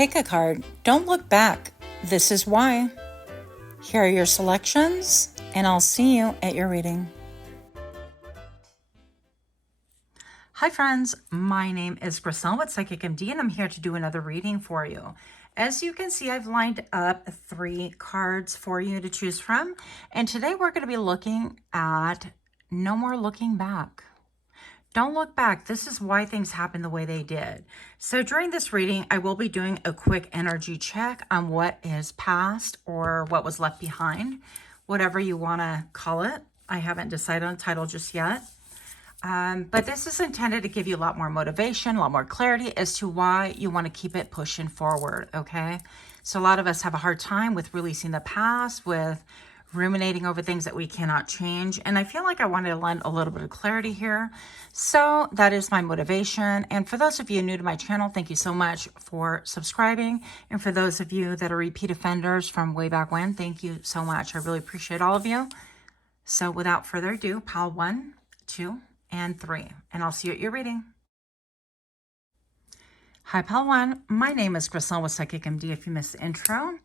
Pick a card. Don't look back. This is why. Here are your selections, and I'll see you at your reading. Hi friends, my name is Griselle with Psychic MD, and I'm here to do another reading for you. As you can see, I've lined up 3 cards for you to choose from, and today we're going to be looking at No More Looking Back. Don't look back. This is why things happen the way they did. So during this reading, I will be doing a quick energy check on what is past or what was left behind, whatever you want to call it. I haven't decided on the title just yet. But this is intended to give you a lot more motivation, a lot more clarity as to why you want to keep it pushing forward, okay? So a lot of us have a hard time with releasing the past, with ruminating over things that we cannot change. And I feel like I wanted to lend a little bit of clarity here. So that is my motivation. And for those of you new to my channel, thank you so much for subscribing. And for those of you that are repeat offenders from way back when, thank you so much. I really appreciate all of you. So without further ado, pile 1, 2, and 3. And I'll see you at your reading. Hi, pile 1. My name is Griselle with Psychic MD if you missed the intro.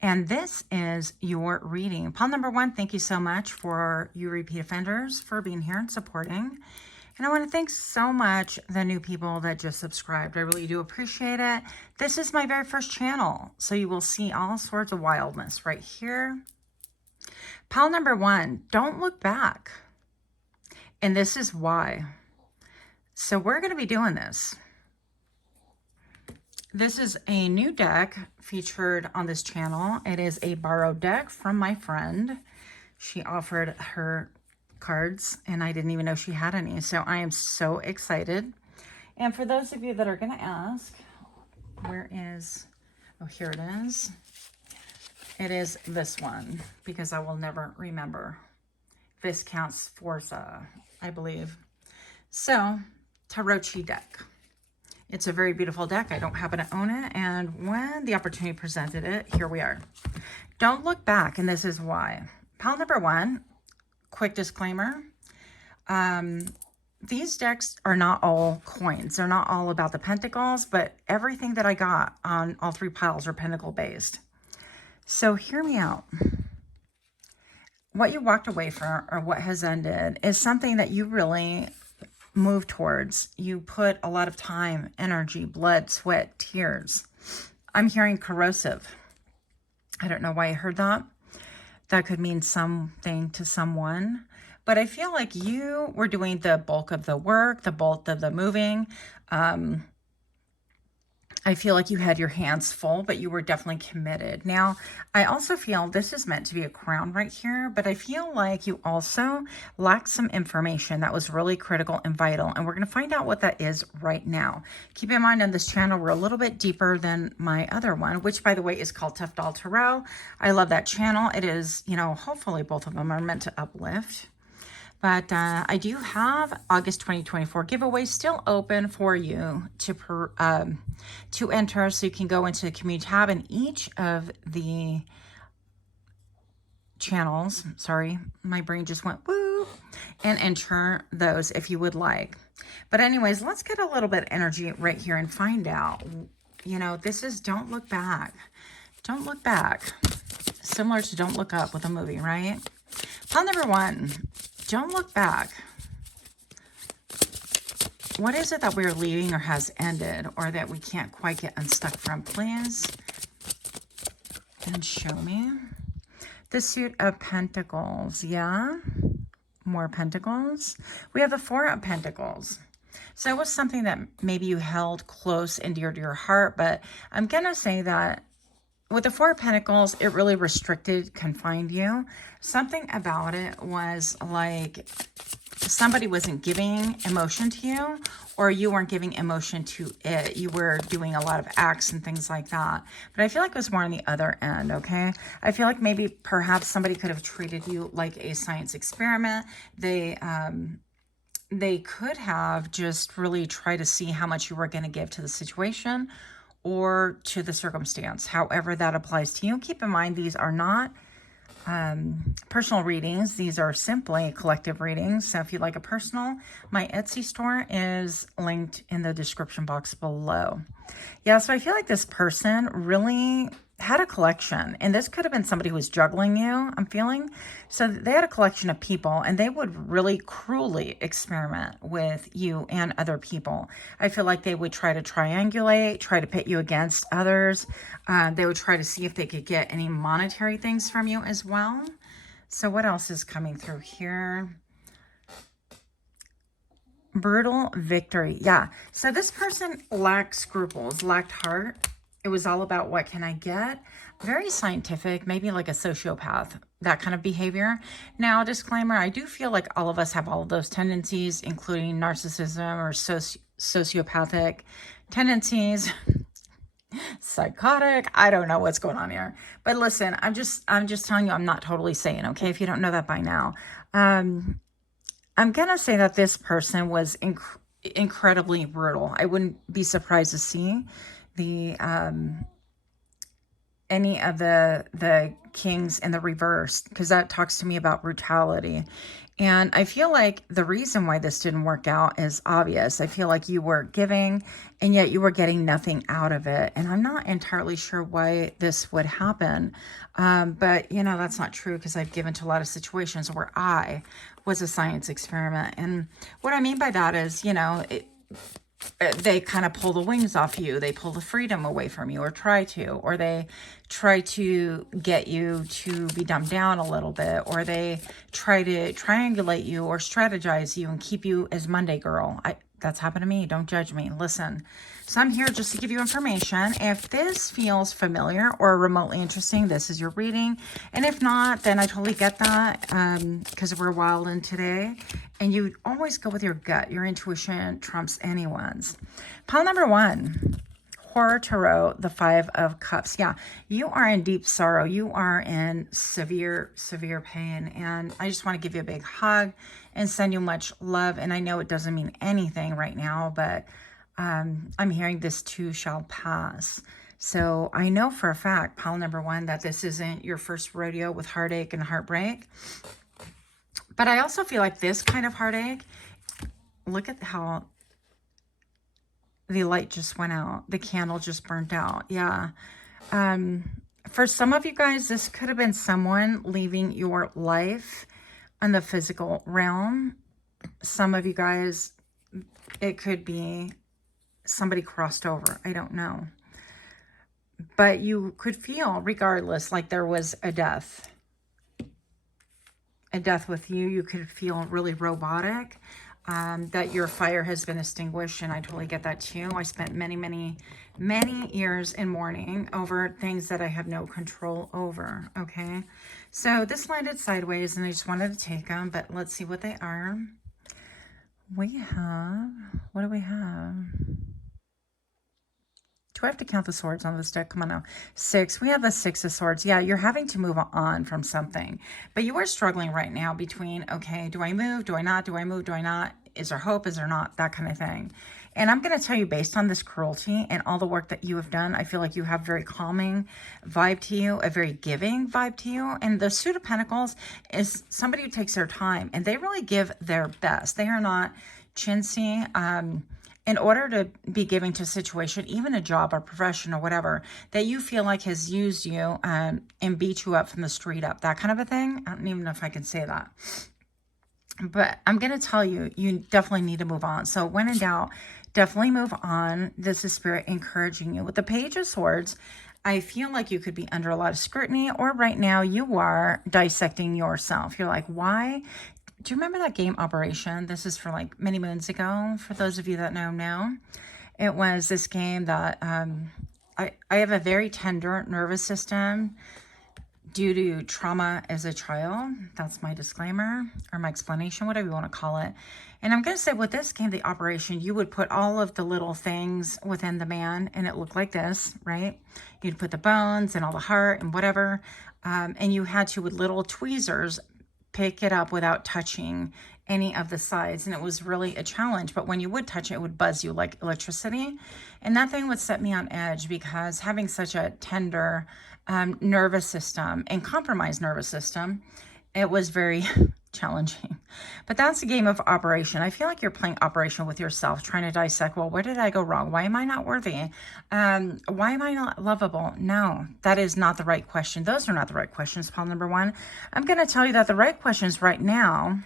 And this is your reading. Pile number 1, thank you so much for you repeat offenders for being here and supporting. And I want to thank so much the new people that just subscribed. I really do appreciate it. This is my very first channel, so you will see all sorts of wildness right here. Pile number 1, don't look back. And this is why. So we're going to be doing this. This is a new deck featured on this channel. It is a borrowed deck from my friend. She offered her cards and I didn't even know she had any. So I am so excited. And for those of you that are going to ask, where is, oh, here it is. It is this one because I will never remember. Viscount Sforza, I believe. So, Tarotreading deck. It's a very beautiful deck. I don't happen to own it. And when the opportunity presented it, here we are. Don't look back, and this is why. Pile number 1, quick disclaimer. These decks are not all coins. They're not all about the pentacles, but everything that I got on all 3 piles are pentacle based. So hear me out. What you walked away from or what has ended is something that you really move towards. You put a lot of time, energy, blood, sweat, tears. I'm hearing corrosive. I don't know why I heard that. That could mean something to someone. But I feel like you were doing the bulk of the work, the bulk of the moving. I feel like you had your hands full, but you were definitely committed. Now, I also feel this is meant to be a crown right here, but I feel like you also lacked some information that was really critical and vital, and we're going to find out what that is right now. Keep in mind on this channel, we're a little bit deeper than my other one, which, by the way, is called Toughdolltarot. I love that channel. It is, you know, hopefully both of them are meant to uplift. But I do have August 2024 giveaway still open for you to enter. So you can go into the community tab in each of the channels. Sorry, my brain just went woo, and enter those if you would like. But anyways, let's get a little bit of energy right here and find out. You know, this is don't look back. Don't look back. Similar to Don't Look Up with a movie, right? Pile number 1. Don't look back. What is it that we're leaving or has ended or that we can't quite get unstuck from, please? And show me. The Suit of Pentacles. Yeah. More Pentacles. We have the 4 of Pentacles. So it was something that maybe you held close and dear to your heart, but I'm going to say that with the 4 of Pentacles, it really restricted, confined you. Something about it was like somebody wasn't giving emotion to you, or you weren't giving emotion to it. You were doing a lot of acts and things like that. But I feel like it was more on the other end, okay? I feel like maybe perhaps somebody could have treated you like a science experiment. They could have just really tried to see how much you were going to give to the situation or to the circumstance, however that applies to you. Keep in mind, these are not personal readings. These are simply collective readings. So if you'd like a personal, my Etsy store is linked in the description box below. Yeah, so I feel like this person really had a collection, and this could have been somebody who was juggling you, I'm feeling. So they had a collection of people, and they would really cruelly experiment with you and other people. I feel like they would try to triangulate, try to pit you against others. They would try to see if they could get any monetary things from you as well. So what else is coming through here? Brutal victory. Yeah. So this person lacked scruples, lacked heart. It was all about what can I get? Very scientific, maybe like a sociopath, that kind of behavior. Now, disclaimer, I do feel like all of us have all of those tendencies, including narcissism or sociopathic tendencies. Psychotic. I don't know what's going on here. But listen, I'm just telling you, I'm not totally saying, okay, if you don't know that by now. I'm going to say that this person was incredibly brutal. I wouldn't be surprised to see the any of the kings in the reverse, because that talks to me about brutality. And I feel like the reason why this didn't work out is obvious. I feel like you were giving and yet you were getting nothing out of it. And I'm not entirely sure why this would happen. But, you know, that's not true, because I've given to a lot of situations where I was a science experiment. And what I mean by that is, you know, they kind of pull the wings off you. They pull the freedom away from you, or they try to get you to be dumbed down a little bit, or they try to triangulate you or strategize you and keep you as Monday girl. That's happened to me. Don't judge me. Listen. So I'm here just to give you information. If this feels familiar or remotely interesting, this is your reading. And if not, then I totally get that, because we're wild in today. And you always go with your gut. Your intuition trumps anyone's. Pile number 1. Horror Tarot, the 5 of Cups. Yeah, you are in deep sorrow. You are in severe, severe pain. And I just want to give you a big hug and send you much love. And I know it doesn't mean anything right now, but I'm hearing this too shall pass. So I know for a fact, pile number 1, that this isn't your first rodeo with heartache and heartbreak. But I also feel like this kind of heartache, look at how the light just went out. The candle just burnt out. Yeah. For some of you guys, this could have been someone leaving your life on the physical realm. Some of you guys, it could be somebody crossed over. I don't know. But you could feel, regardless, like there was a death. A death with you. You could feel really robotic. That your fire has been extinguished, and I totally get that too. I spent many, many, many years in mourning over things that I have no control over, okay? So this landed sideways, and I just wanted to take them, but let's see what they are. We have, what do we have? Do I have to count the swords on this deck? Come on now. 6. We have the 6 of swords. Yeah, you're having to move on from something. But you are struggling right now between, okay, do I move? Do I not? Do I move? Do I not? Is there hope? Is there not? That kind of thing. And I'm going to tell you, based on this cruelty and all the work that you have done, I feel like you have a very calming vibe to you, a very giving vibe to you. And the Suit of Pentacles is somebody who takes their time, and they really give their best. They are not chintzy. In order to be giving to a situation, even a job or profession or whatever, that you feel like has used you and beat you up from the street up, that kind of a thing. I don't even know if I can say that. But I'm going to tell you, you definitely need to move on. So when in doubt, definitely move on. This is Spirit encouraging you. With the Page of Swords, I feel like you could be under a lot of scrutiny, or right now you are dissecting yourself. You're like, why? Do you remember that game Operation? This is for like many moons ago. For those of you that know. It was this game that I have a very tender nervous system due to trauma as a child. That's my disclaimer, or my explanation, whatever you want to call it. And I'm going to say with this game, the Operation, you would put all of the little things within the man, and it looked like this, right? You'd put the bones and all the heart and whatever. And you had to, with little tweezers, pick it up without touching any of the sides, and it was really a challenge. But when you would touch it, it would buzz you like electricity, and that thing would set me on edge, because having such a tender nervous system and compromised nervous system, it was very challenging. But that's a game of operation. I feel like you're playing operation with yourself, trying to dissect, well, where did I go wrong? Why am I not worthy? Why am I not lovable? No, that is not the right question. Those are not the right questions, pile number one. I'm going to tell you that the right questions right now,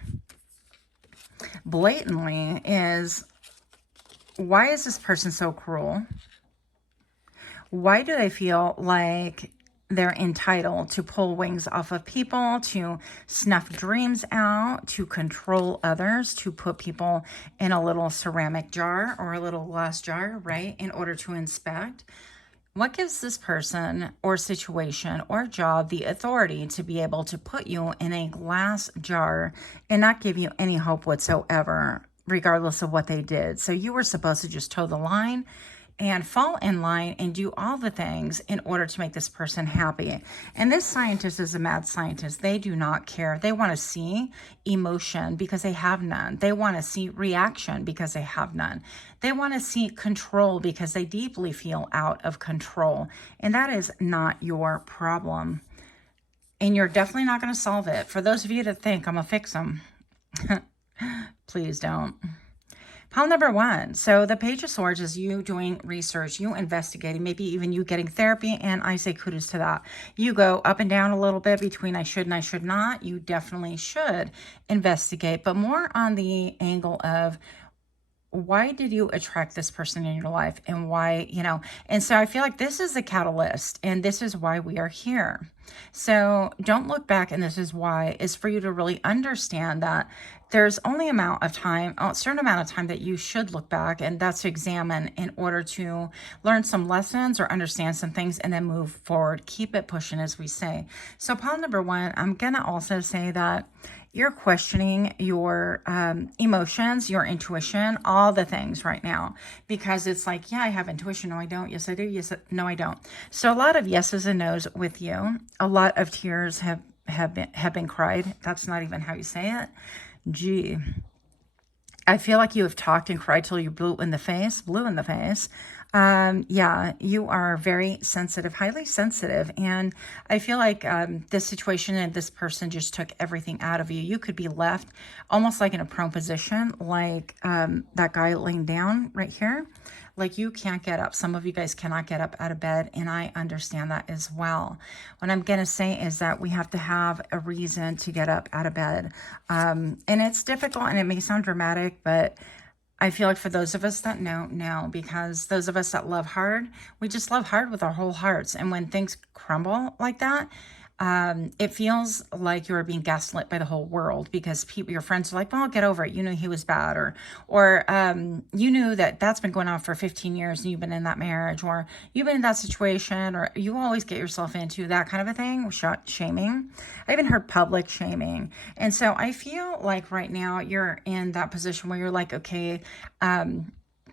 blatantly, is, why is this person so cruel? Why do they feel like they're entitled to pull wings off of people, to snuff dreams out, to control others, to put people in a little ceramic jar or a little glass jar, right, in order to inspect? What gives this person or situation or job the authority to be able to put you in a glass jar and not give you any hope whatsoever, regardless of what they did? So you were supposed to just toe the line and fall in line and do all the things in order to make this person happy. And this scientist is a mad scientist. They do not care. They want to see emotion because they have none. They want to see reaction because they have none. They want to see control because they deeply feel out of control. And that is not your problem. And you're definitely not going to solve it. For those of you that think I'm going to fix them, please don't. Pile number one. So the Page of Swords is you doing research, you investigating, maybe even you getting therapy. And I say kudos to that. You go up and down a little bit between I should and I should not. You definitely should investigate, but more on the angle of, why did you attract this person in your life, and why, and so I feel like this is the catalyst, and this is why we are here. So don't look back, and this is why, is for you to really understand that there's only a certain amount of time that you should look back, and that's to examine in order to learn some lessons or understand some things and then move forward. Keep it pushing, as we say. So pile number one, I'm going to also say that you're questioning your emotions, your intuition, all the things right now, because it's like, yeah, I have intuition. No, I don't. Yes, I do. Yes, no, I don't. So a lot of yeses and nos with you. A lot of tears have been cried. That's not even how you say it. Gee, I feel like you have talked and cried till you blue in the face. Yeah, you are very sensitive, highly sensitive. And I feel like this situation and this person just took everything out of you. You could be left almost like in a prone position, like that guy laying down right here. Like you can't get up. Some of you guys cannot get up out of bed, and I understand that as well. What I'm going to say is that we have to have a reason to get up out of bed. And it's difficult, and it may sound dramatic, but I feel like for those of us that know, because those of us that love hard, we just love hard with our whole hearts. And when things crumble like that, it feels like you're being gaslit by the whole world, because your friends are like, well, get over it. You knew he was bad, or you knew that that's been going on for 15 years and you've been in that marriage, or you've been in that situation, or you always get yourself into that kind of a thing. Shaming. I even heard public shaming. And so I feel like right now you're in that position where you're like, okay,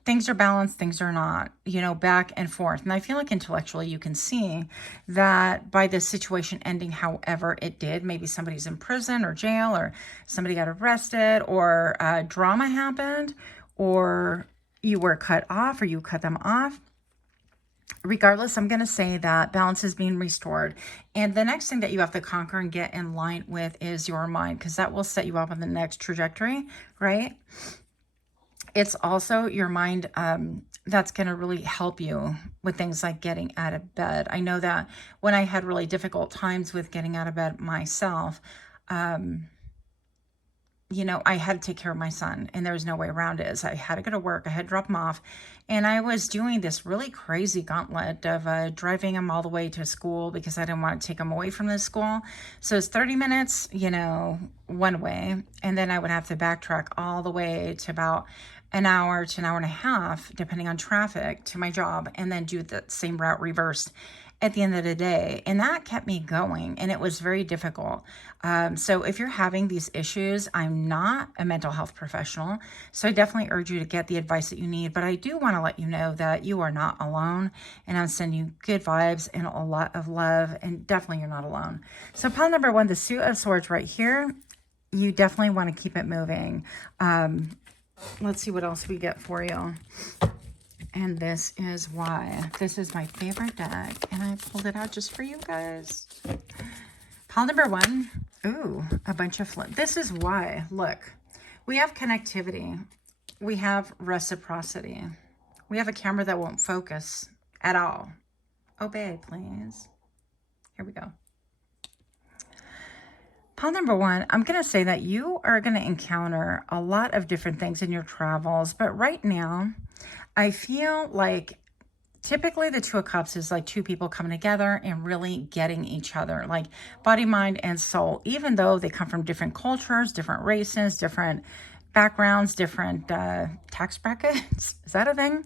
things are balanced, things are not, back and forth. And I feel like intellectually you can see that by this situation ending however it did, maybe somebody's in prison or jail, or somebody got arrested, or drama happened, or you were cut off, or you cut them off. Regardless, I'm going to say that balance is being restored. And the next thing that you have to conquer and get in line with is your mind, because that will set you up on the next trajectory, right? It's also your mind that's going to really help you with things like getting out of bed. I know that when I had really difficult times with getting out of bed myself, I had to take care of my son, and there was no way around it. So I had to go to work. I had to drop him off. And I was doing this really crazy gauntlet of driving him all the way to school, because I didn't want to take him away from the school. So it's 30 minutes, one way. And then I would have to backtrack all the way to about an hour to an hour and a half, depending on traffic, to my job, and then do the same route reversed at the end of the day. And that kept me going, and it was very difficult. So if you're having these issues, I'm not a mental health professional, so I definitely urge you to get the advice that you need. But I do want to let you know that you are not alone, and I'm sending you good vibes and a lot of love, and definitely you're not alone. So pile number one, the Suit of Swords right here. you definitely want to keep it moving. Let's see what else we get for you. And this is why. This is my favorite deck, and I pulled it out just for you guys. Pile number one. Ooh, a bunch of flip. This is why. Look, we have connectivity. We have reciprocity. We have a camera that won't focus at all. Obey, please. Here we go. Pile number one, I'm going to say that you are going to encounter a lot of different things in your travels, but right now, I feel like typically the Two of Cups is like two people coming together and really getting each other, like body, mind, and soul, even though they come from different cultures, different races, different backgrounds, different tax brackets. Is that a thing?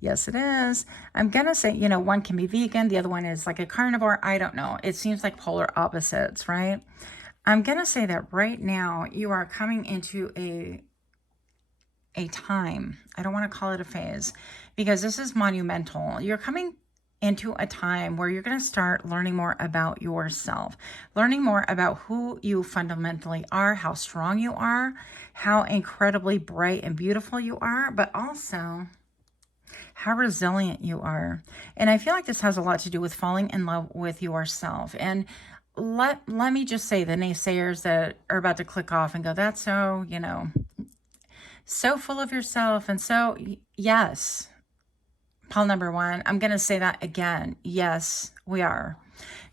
Yes, it is. I'm going to say, you know, one can be vegan. The other one is like a carnivore. I don't know. It seems like polar opposites, right? I'm going to say that right now you are coming into a time. I don't want to call it a phase because this is monumental. You're coming into a time where you're going to start learning more about yourself, learning more about who you fundamentally are, how strong you are, how incredibly bright and beautiful you are, but also how resilient you are. And I feel like this has a lot to do with falling in love with yourself. And let me just say, the naysayers that are about to click off and go, that's so, you know, so full of yourself. And so, yes, pile number one, I'm going to say that again. Yes, we are.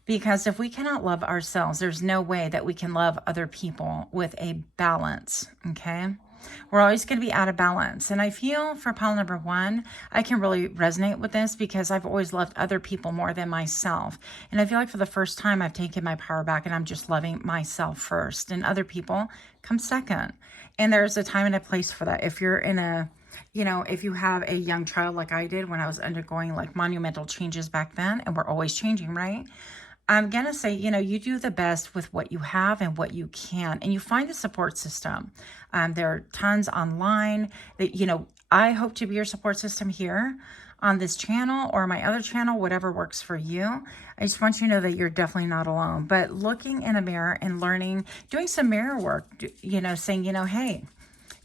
Because if we cannot love ourselves, there's no way that we can love other people with a balance, okay? We're always going to be out of balance. And I feel for pile number one, I can really resonate with this because I've always loved other people more than myself. And I feel like for the first time, I've taken my power back and I'm just loving myself first, and other people come second. And there's a time and a place for that. If you're in a, you know, if you have a young child like I did when I was undergoing like monumental changes back then, and we're always changing, right? I'm going to say, you know, you do the best with what you have and what you can, and you find a support system. There are tons online that, you know, I hope to be your support system here on this channel or my other channel, whatever works for you. I just want you to know that you're definitely not alone, but looking in a mirror and learning, doing some mirror work, you know, saying, you know, hey,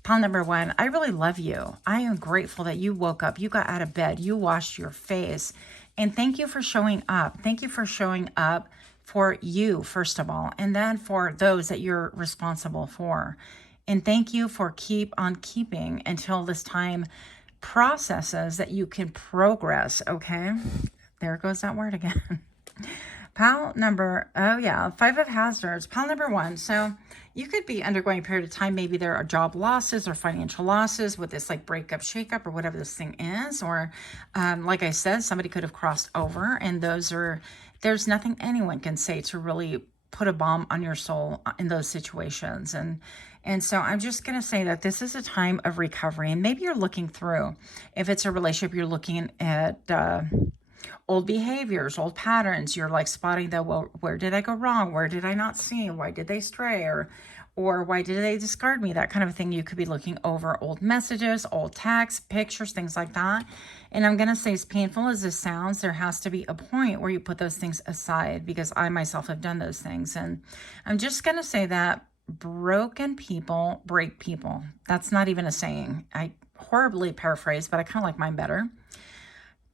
pile number one, I really love you. I am grateful that you woke up, you got out of bed, you washed your face. And thank you for showing up. Thank you for showing up for you, first of all, and then for those that you're responsible for. And thank you for keep on keeping until this time processes that you can progress, okay? There goes that word again. Pile number, oh yeah, 5 of hazards. Pile number one. So you could be undergoing a period of time. Maybe there are job losses or financial losses with this like breakup, shakeup, or whatever this thing is. Or like I said, somebody could have crossed over, and those are, there's nothing anyone can say to really put a bomb on your soul in those situations. And so I'm just going to say that this is a time of recovery, and maybe you're looking through, if it's a relationship, you're looking at old behaviors, old patterns. You're like spotting the, well, where did I go wrong? Where did I not see? Why did they stray? Or why did they discard me? That kind of thing. You could be looking over old messages, old texts, pictures, things like that. And I'm going to say, as painful as this sounds, there has to be a point where you put those things aside, because I myself have done those things. And I'm just going to say that broken people break people. That's not even a saying. I horribly paraphrase, but I kind of like mine better.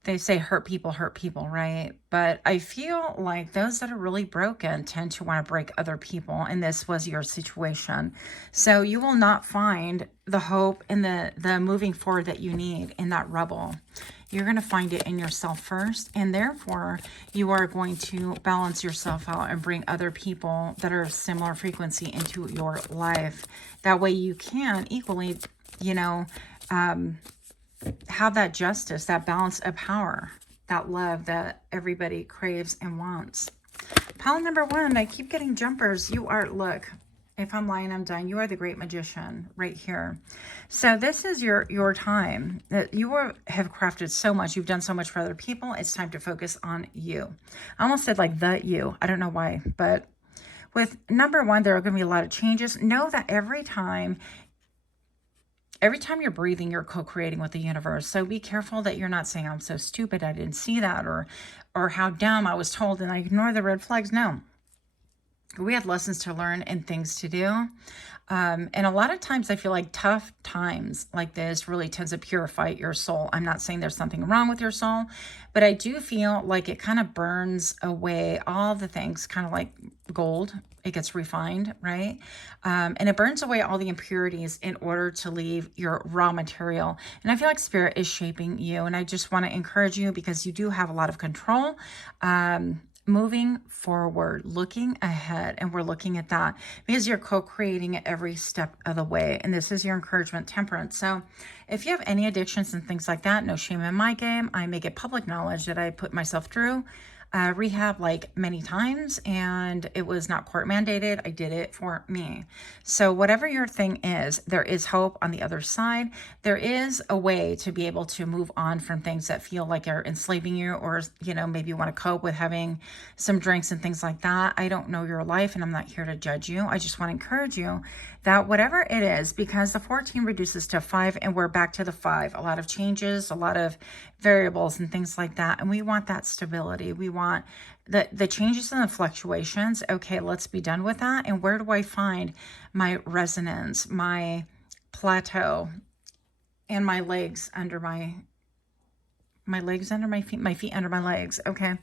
They say hurt people, right? But I feel like those that are really broken tend to want to break other people, and this was your situation. So you will not find the hope and the moving forward that you need in that rubble. You're going to find it in yourself first, and therefore you are going to balance yourself out and bring other people that are similar frequency into your life. That way you can equally, you know, have that justice, that balance of power, that love that everybody craves and wants. Pile number one, I keep getting jumpers. You are, look, if I'm lying, I'm dying. You are the great magician right here. So this is your time. That you have crafted so much. You've done so much for other people. It's time to focus on you. I almost said like the you. I don't know why, but with number one, there are going to be a lot of changes. Know that every time you're breathing, you're co-creating with the universe. So be careful that you're not saying, I'm so stupid, I didn't see that, or how dumb, I was told and I ignore the red flags. No. We had lessons to learn and things to do. And a lot of times I feel like tough times like this really tends to purify your soul. I'm not saying there's something wrong with your soul, but I do feel like it kind of burns away all the things, kind of like gold. It gets refined, right? And it burns away all the impurities in order to leave your raw material. And I feel like spirit is shaping you. And I just want to encourage you, because you do have a lot of control. Moving forward, looking ahead, and we're looking at that because you're co-creating it every step of the way. And this is your encouragement, temperance. So if you have any addictions and things like that, no shame in my game. I make it public knowledge that I put myself through rehab like many times, and it was not court mandated. I did it for me. So whatever your thing is, there is hope on the other side. There is a way to be able to move on from things that feel like are enslaving you, or, you know, maybe you want to cope with having some drinks and things like that. I don't know your life, and I'm not here to judge you. I just want to encourage you that whatever it is, because the 14 reduces to 5 and we're back to the 5, a lot of changes, a lot of variables and things like that. And we want that stability. We want the changes and the fluctuations. Okay, let's be done with that. And where do I find my resonance, my plateau, and my legs under my legs under my feet under my legs. Okay.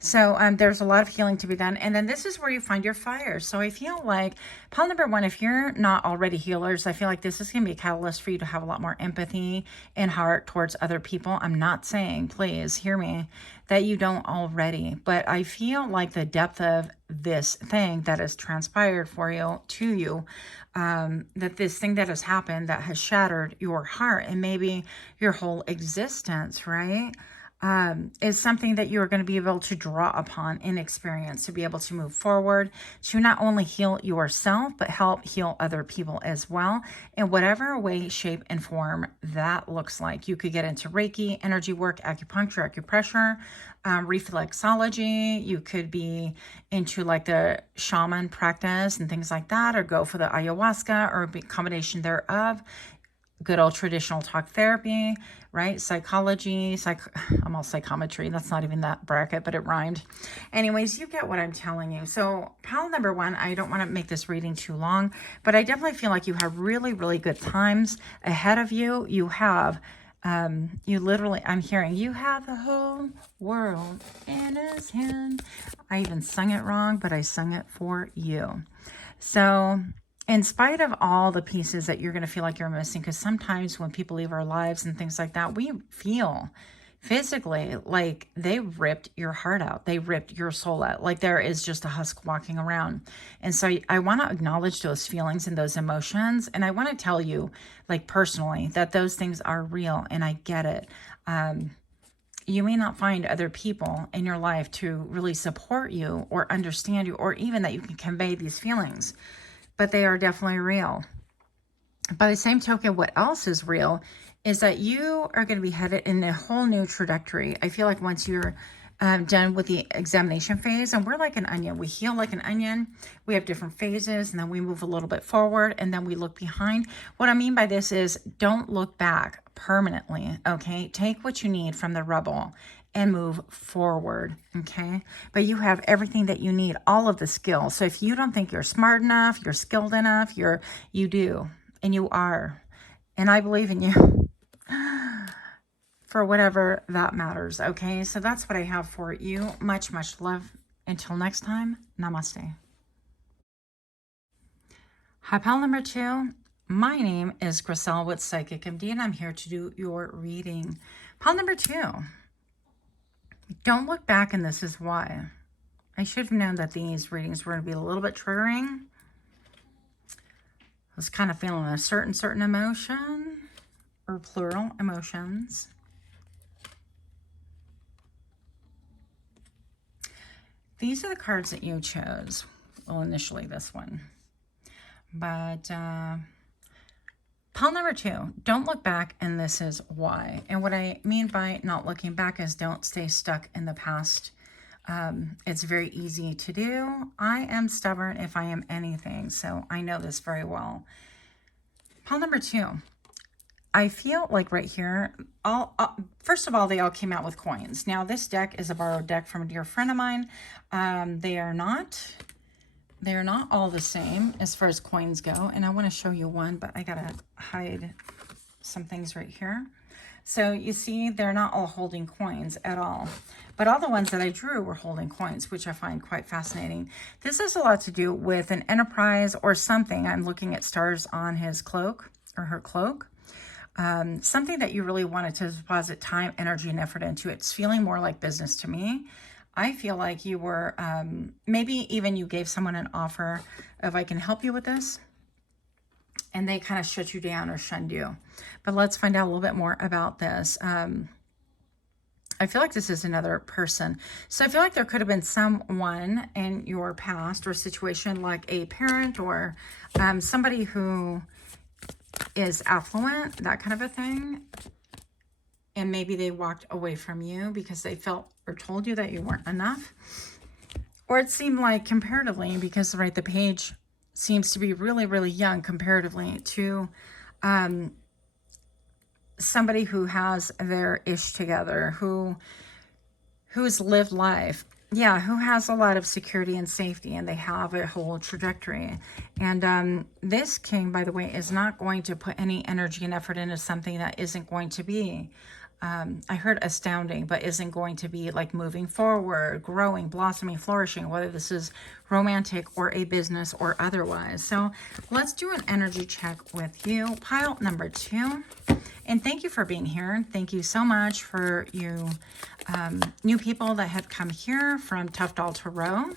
So there's a lot of healing to be done. And then this is where you find your fire. So I feel like pile number 1, if you're not already healers, I feel like this is going to be a catalyst for you to have a lot more empathy and heart towards other people. I'm not saying, please hear me, that you don't already, but I feel like the depth of this thing that has transpired for you, to you, that this thing that has happened that has shattered your heart and maybe your whole existence, right? Is something that you're going to be able to draw upon in experience to be able to move forward, to not only heal yourself, but help heal other people as well, in whatever way, shape, and form that looks like. You could get into Reiki, energy work, acupuncture, acupressure, reflexology. You could be into like the shaman practice and things like that, or go for the ayahuasca or a combination thereof. Good old traditional talk therapy, right? Psychology, almost psychometry. That's not even that bracket, but it rhymed. Anyways, you get what I'm telling you. So pile number 1, I don't want to make this reading too long, but I definitely feel like you have really, really good times ahead of you. You have, you literally, I'm hearing, you have the whole world in his hand. I even sung it wrong, but I sung it for you. So in spite of all the pieces that you're going to feel like you're missing, because sometimes when people leave our lives and things like that, we feel physically like they ripped your heart out. They ripped your soul out. Like there is just a husk walking around. And so I want to acknowledge those feelings and those emotions. And I want to tell you, like personally, that those things are real and I get it. You may not find other people in your life to really support you or understand you, or even that you can convey these feelings, but they are definitely real. By the same token, what else is real is that you are going to be headed in a whole new trajectory. I feel like once you're done with the examination phase, and we're like an onion, we heal like an onion. We have different phases, and then we move a little bit forward, and then we look behind. What I mean by this is don't look back permanently, okay? Take what you need from the rubble and move forward, okay? But you have everything that you need, all of the skills. So if you don't think you're smart enough, you're skilled enough, you do, and you are. And I believe in you for whatever that matters, okay? So that's what I have for you. Much, much love. Until next time, namaste. Hi, pal number 2. My name is Griselle with Psychic MD, and I'm here to do your reading. Pal number 2. Don't look back, and this is why. I should have known that these readings were going to be a little bit triggering. I was kind of feeling a certain emotion, or plural emotions. These are the cards that you chose. Well, initially this one. But pile number 2, don't look back, and this is why. And what I mean by not looking back is don't stay stuck in the past. It's very easy to do. I am stubborn if I am anything, so I know this very well. Pile number 2, I feel like right here, first of all, they all came out with coins. Now, this deck is a borrowed deck from a dear friend of mine. They are not They're not all the same as far as coins go. And I want to show you one, but I got to hide some things right here. So you see, they're not all holding coins at all. But all the ones that I drew were holding coins, which I find quite fascinating. This has a lot to do with an enterprise or something. I'm looking at stars on his cloak or her cloak. Something that you really wanted to deposit time, energy, and effort into. It's feeling more like business to me. I feel like you were, maybe even you gave someone an offer of, I can help you with this. And they kind of shut you down or shunned you. But let's find out a little bit more about this. I feel like this is another person. So I feel like there could have been someone in your past or situation, like a parent or somebody who is affluent, that kind of a thing. And maybe they walked away from you because they felt or told you that you weren't enough. Or it seemed like comparatively, because right, the page seems to be really, really young comparatively to somebody who has their ish together, who's lived life. Yeah, who has a lot of security and safety, and they have a whole trajectory. And this king, by the way, is not going to put any energy and effort into something that isn't going to be, I heard astounding, but isn't going to be like moving forward, growing, blossoming, flourishing, whether this is romantic or a business or otherwise. So let's do an energy check with you. Pile number 2. And thank you for being here. Thank you so much for you new people that have come here from Toughdolltarot.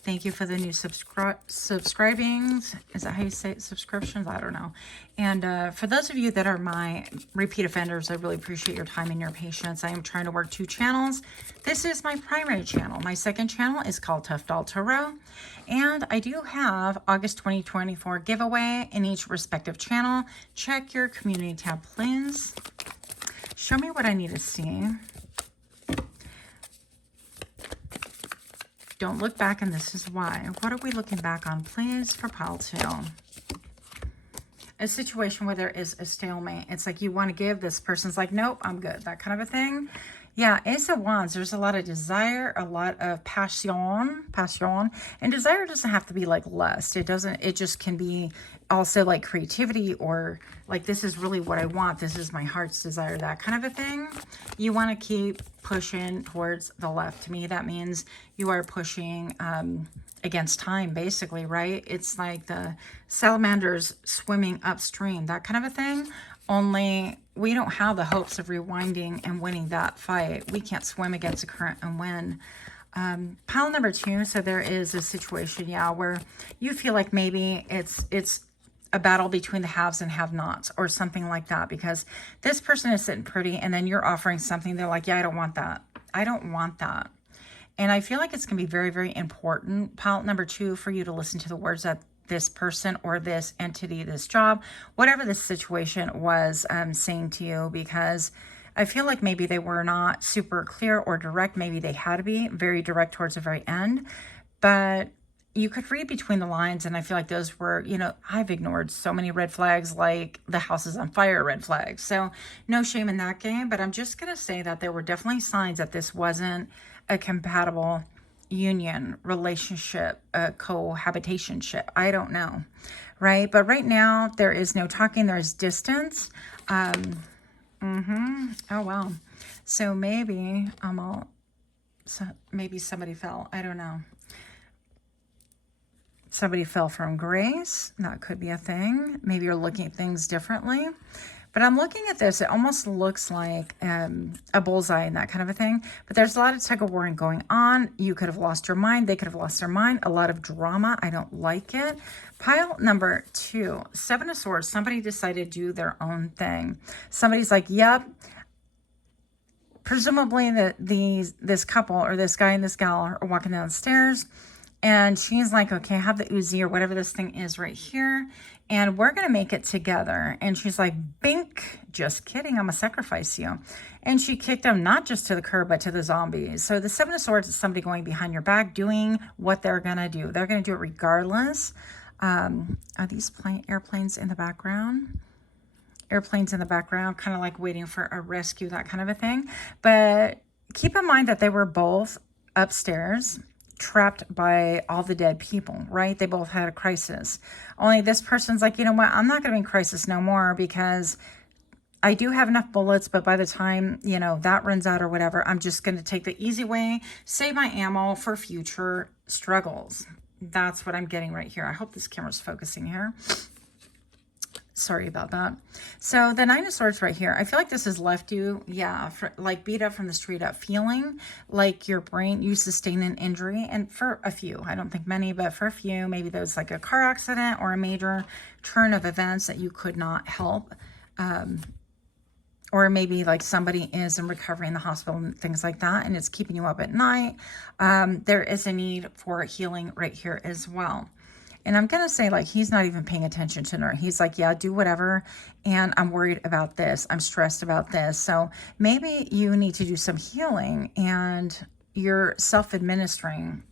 Thank you for the new subscribings. Is that how you say it? Subscriptions? I don't know. And for those of you that are my repeat offenders, I really appreciate your time and your patience. I am trying to work 2 channels. This is my primary channel. My second channel is called Toughdolltarot. And I do have August 2024 giveaway in each respective channel. Check your community tab, please. Show me what I need to see. Don't look back, and this is why. What are we looking back on, please, for pile 2? A situation where there is a stalemate. It's like you want to give, this person's like, nope, I'm good. That kind of a thing. Yeah, Ace of Wands, there's a lot of desire, a lot of passion. And desire doesn't have to be like lust. It just can be also like creativity, or like, this is really what I want. This is my heart's desire, that kind of a thing. You want to keep pushing towards the left. To me, that means you are pushing against time, basically, right? It's like the salamanders swimming upstream, that kind of a thing. Only we don't have the hopes of rewinding and winning that fight. We can't swim against the current and win. Pile number 2, so there is a situation, yeah, where you feel like maybe it's a battle between the haves and have-nots or something like that, because this person is sitting pretty and then you're offering something. They're like, yeah, I don't want that. I don't want that. And I feel like it's going to be very, very important, pile number 2, for you to listen to the words that this person or this entity, this job, whatever this situation was saying to you, because I feel like maybe they were not super clear or direct. Maybe they had to be very direct towards the very end, but you could read between the lines. And I feel like those were, you know, I've ignored so many red flags, like the house is on fire red flags. So no shame in that game, but I'm just going to say that there were definitely signs that this wasn't a compatible union, relationship, cohabitationship. I don't know, right? But right now there is no talking. There's distance. Oh, wow. So maybe maybe somebody fell. I don't know. Somebody fell from grace. That could be a thing. Maybe you're looking at things differently. But I'm looking at this. It almost looks like a bullseye and that kind of a thing. But there's a lot of tug of war going on. You could have lost your mind. They could have lost their mind. A lot of drama. I don't like it. Pile number 2, 7 of Swords. Somebody decided to do their own thing. Somebody's like, yep. Presumably this couple or this guy and this gal are walking down the stairs. And she's like, okay, I have the Uzi or whatever this thing is right here, and we're going to make it together. And she's like, bink, just kidding, I'm going to sacrifice you. And she kicked him not just to the curb, but to the zombies. So the 7 of Swords is somebody going behind your back, doing what they're going to do. They're going to do it regardless. Are these airplanes in the background? Airplanes in the background, kind of like waiting for a rescue, that kind of a thing. But keep in mind that they were both upstairs trapped by all the dead people, right? They both had a crisis. Only this person's like, you know what? I'm not going to be in crisis no more because I do have enough bullets, but by the time, you know, that runs out or whatever, I'm just going to take the easy way, save my ammo for future struggles. That's what I'm getting right here. I hope this camera's focusing here. Sorry about that. So the Nine of Swords right here, I feel like this has left you, yeah, like beat up from the street up, feeling like your brain, you sustained an injury. And for a few, I don't think many, but for a few, maybe there was like a car accident or a major turn of events that you could not help. Or maybe like somebody is in recovery in the hospital and things like that, and it's keeping you up at night. There is a need for healing right here as well. And I'm going to say, like, he's not even paying attention to her. He's like, yeah, do whatever. And I'm worried about this. I'm stressed about this. So maybe you need to do some healing and you're self-administering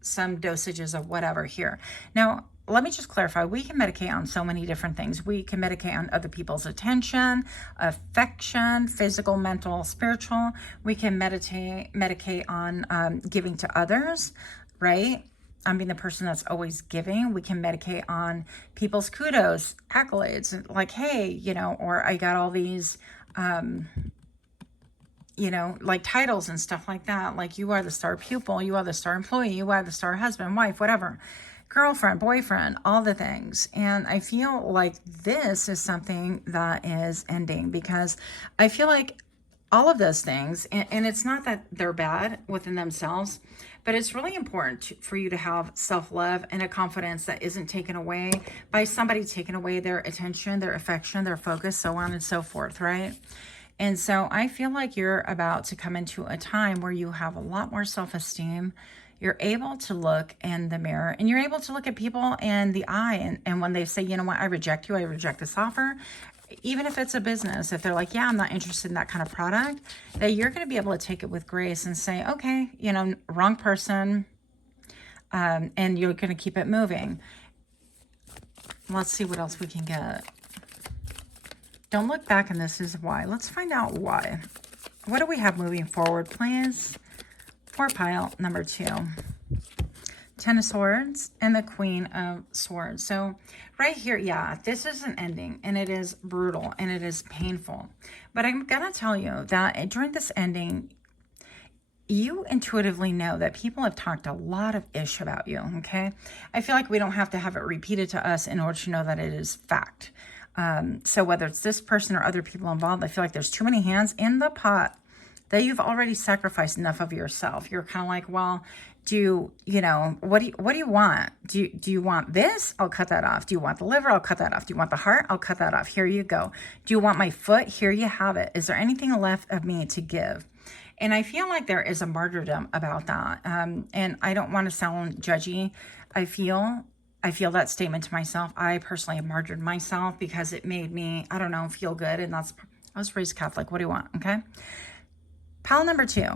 some dosages of whatever here. Now, let me just clarify. We can medicate on so many different things. We can medicate on other people's attention, affection, physical, mental, spiritual. We can medicate on giving to others, right? I mean, the person that's always giving. We can medicate on people's kudos, accolades, like, hey, you know, or I got all these, you know, like titles and stuff like that. Like, you are the star pupil, you are the star employee, you are the star husband, wife, whatever, girlfriend, boyfriend, all the things. And I feel like this is something that is ending, because I feel like all of those things, and it's not that they're bad within themselves, but it's really important for you to have self-love and a confidence that isn't taken away by somebody taking away their attention, their affection, their focus, so on and so forth, right? And so I feel like you're about to come into a time where you have a lot more self-esteem. You're able to look in the mirror, and you're able to look at people in the eye. And when they say, you know what, I reject you, I reject this offer, even if it's a business, if they're like, yeah, I'm not interested in that kind of product, that you're going to be able to take it with grace and say, okay, you know, wrong person, and you're going to keep it moving. Let's see what else we can get. Don't look back, and this is why. Let's find out why. What do we have moving forward, please? For pile number 2. Ten of Swords and the Queen of Swords. So right here, yeah, this is an ending, and it is brutal and it is painful. But I'm going to tell you that during this ending, you intuitively know that people have talked a lot of ish about you, okay? I feel like we don't have to have it repeated to us in order to know that it is fact. So whether it's this person or other people involved, I feel like there's too many hands in the pot that you've already sacrificed enough of yourself. You're kind of like, well, you know, what do you want? Do you want this? I'll cut that off. Do you want the liver? I'll cut that off. Do you want the heart? I'll cut that off. Here you go. Do you want my foot? Here you have it. Is there anything left of me to give? And I feel like there is a martyrdom about that. And I don't want to sound judgy. I feel that statement to myself. I personally have martyred myself because it made me, I don't know, feel good. And I was raised Catholic. What do you want? Okay. Pile number 2.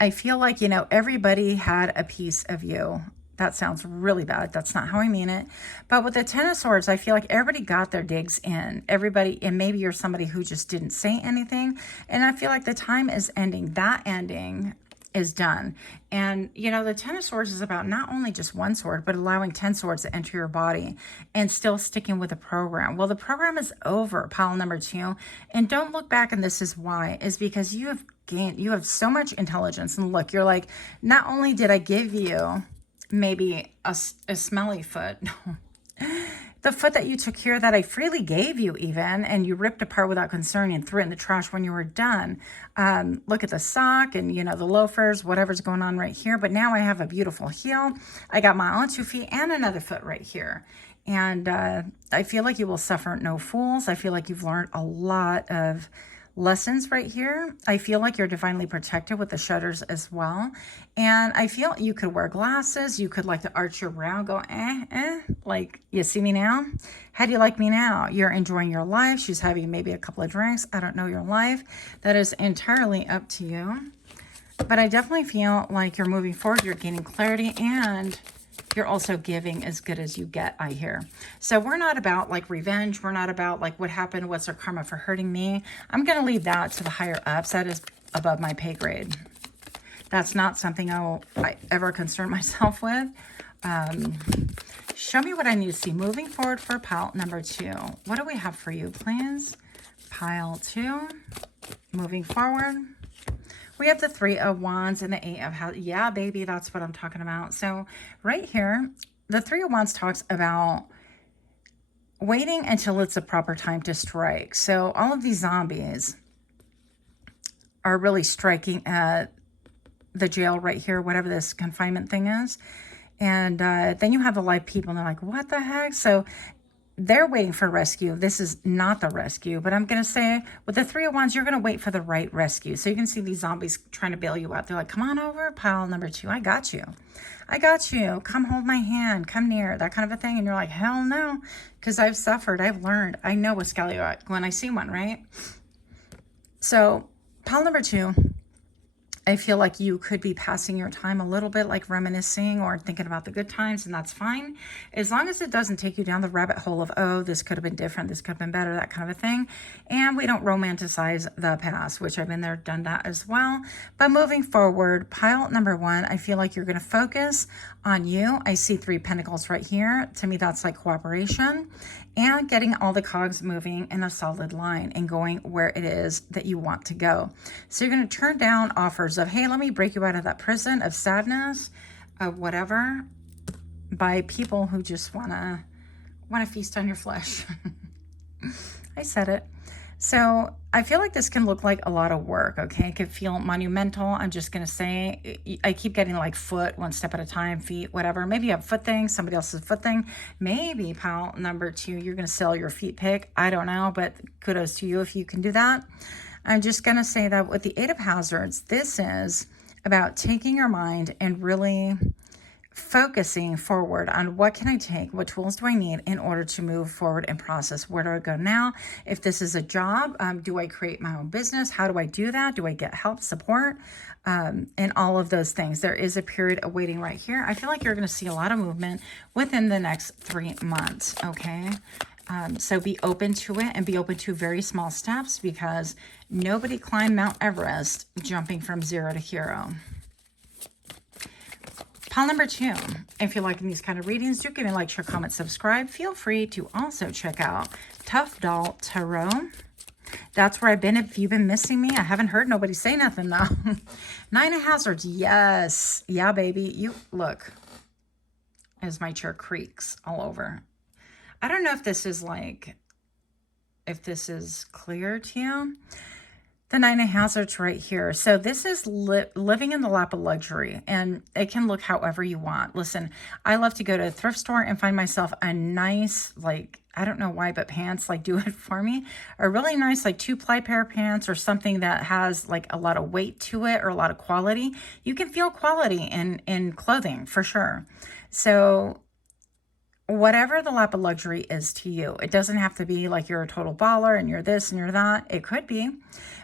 I feel like, you know, everybody had a piece of you. That sounds really bad. That's not how I mean it. But with the Ten of Swords, I feel like everybody got their digs in. Everybody, and maybe you're somebody who just didn't say anything. And I feel like the time is ending. That ending is done. And, you know, the Ten of Swords is about not only just one sword, but allowing 10 swords to enter your body and still sticking with the program. Well, the program is over, pile number 2. And don't look back, and this is why, is because you have so much intelligence. And look, you're like, not only did I give you maybe a smelly foot, the foot that you took here that I freely gave you even, and you ripped apart without concern and threw it in the trash when you were done. Look at the sock and, you know, the loafers, whatever's going on right here. But now I have a beautiful heel. I got my own 2 feet and another foot right here. And I feel like you will suffer no fools. I feel like you've learned a lot of lessons right here. I feel like you're divinely protected with the shutters as well. And I feel you could wear glasses. You could like to arch your brow, go, like, you see me now? How do you like me now? You're enjoying your life. She's having maybe a couple of drinks. I don't know your life. That is entirely up to you. But I definitely feel like you're moving forward. You're gaining clarity, and you're also giving as good as you get, I hear. So we're not about like revenge. We're not about like what happened, what's their karma for hurting me. I'm going to leave that to the higher ups. That is above my pay grade. That's not something I ever concern myself with. Show me what I need to see moving forward for pile number 2. What do we have for you, please? Pile 2, moving forward. We have the 3 of Wands and the 8 of Houses. Yeah, baby, that's what I'm talking about. So right here, the 3 of Wands talks about waiting until it's a proper time to strike. So all of these zombies are really striking at the jail right here, whatever this confinement thing is. And then you have the live people, and they're like, what the heck? So they're waiting for rescue. This is not the rescue, but I'm going to say with the 3 of Wands, you're going to wait for the right rescue. So you can see these zombies trying to bail you out. They're like, come on over, pile number 2. I got you. I got you. Come hold my hand. Come near. That kind of a thing. And you're like, hell no, because I've suffered. I've learned. I know a scallywag when I see one, right? So pile number 2, I feel like you could be passing your time a little bit, like reminiscing or thinking about the good times, and that's fine. As long as it doesn't take you down the rabbit hole of, oh, this could have been different, this could have been better, that kind of a thing. And we don't romanticize the past, which I've been there, done that as well. But moving forward, pile number 1, I feel like you're going to focus on you. I see 3 pentacles right here. To me, that's like cooperation and getting all the cogs moving in a solid line and going where it is that you want to go. So you're going to turn down offers of, hey, let me break you out of that prison of sadness, of whatever, by people who just want to feast on your flesh. I said it. So I feel like this can look like a lot of work, okay? It could feel monumental. I'm just going to say, I keep getting like foot, one step at a time, feet, whatever. Maybe you have foot thing, somebody else's foot thing. Maybe pile number 2, you're going to sell your feet pick. I don't know, but kudos to you if you can do that. I'm just going to say that with the 8 of Hazards, this is about taking your mind and really focusing forward on what can I take, what tools do I need in order to move forward and process. Where do I go now? If this is a job, do I create my own business? How do I do that? Do I get help, support, and all of those things? There is a period of waiting right here. I feel like you're going to see a lot of movement within the next 3 months, okay? So be open to it and be open to very small steps, because nobody climbed Mount Everest jumping from 0 to hero. Pile number 2, if you're liking these kind of readings, do give me a like, share, comment, subscribe. Feel free to also check out Toughdolltarot. That's where I've been if you've been missing me. I haven't heard nobody say nothing though. 9 of Hazards, yes. Yeah, baby. You look, as my chair creaks all over. I don't know if this is like, if this is clear to you. The 9 of Hazards right here. So this is living in the lap of luxury, and it can look however you want. Listen, I love to go to a thrift store and find myself a nice, like, I don't know why, but pants like do it for me. A really nice like 2-ply pair of pants, or something that has like a lot of weight to it or a lot of quality. You can feel quality in clothing for sure. So whatever the lap of luxury is to you, it doesn't have to be like you're a total baller and you're this and you're that. It could be.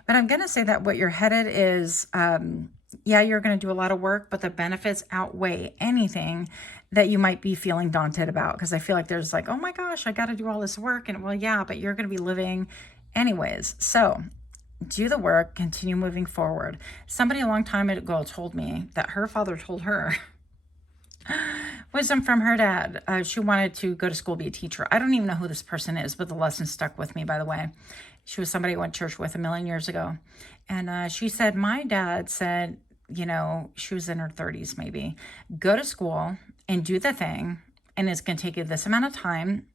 But I'm going to say that what you're headed is, yeah, you're going to do a lot of work, but the benefits outweigh anything that you might be feeling daunted about. Because I feel like there's like, oh my gosh, I got to do all this work. And well, yeah, but you're going to be living anyways. So do the work, continue moving forward. Somebody a long time ago told me that her father told her, wisdom from her dad, she wanted to go to school, be a teacher. I don't even know who this person is, but the lesson stuck with me, by the way. She was somebody I went to church with a million years ago. And she said, my dad said, you know, she was in her 30s maybe, go to school and do the thing. And it's going to take you this amount of time.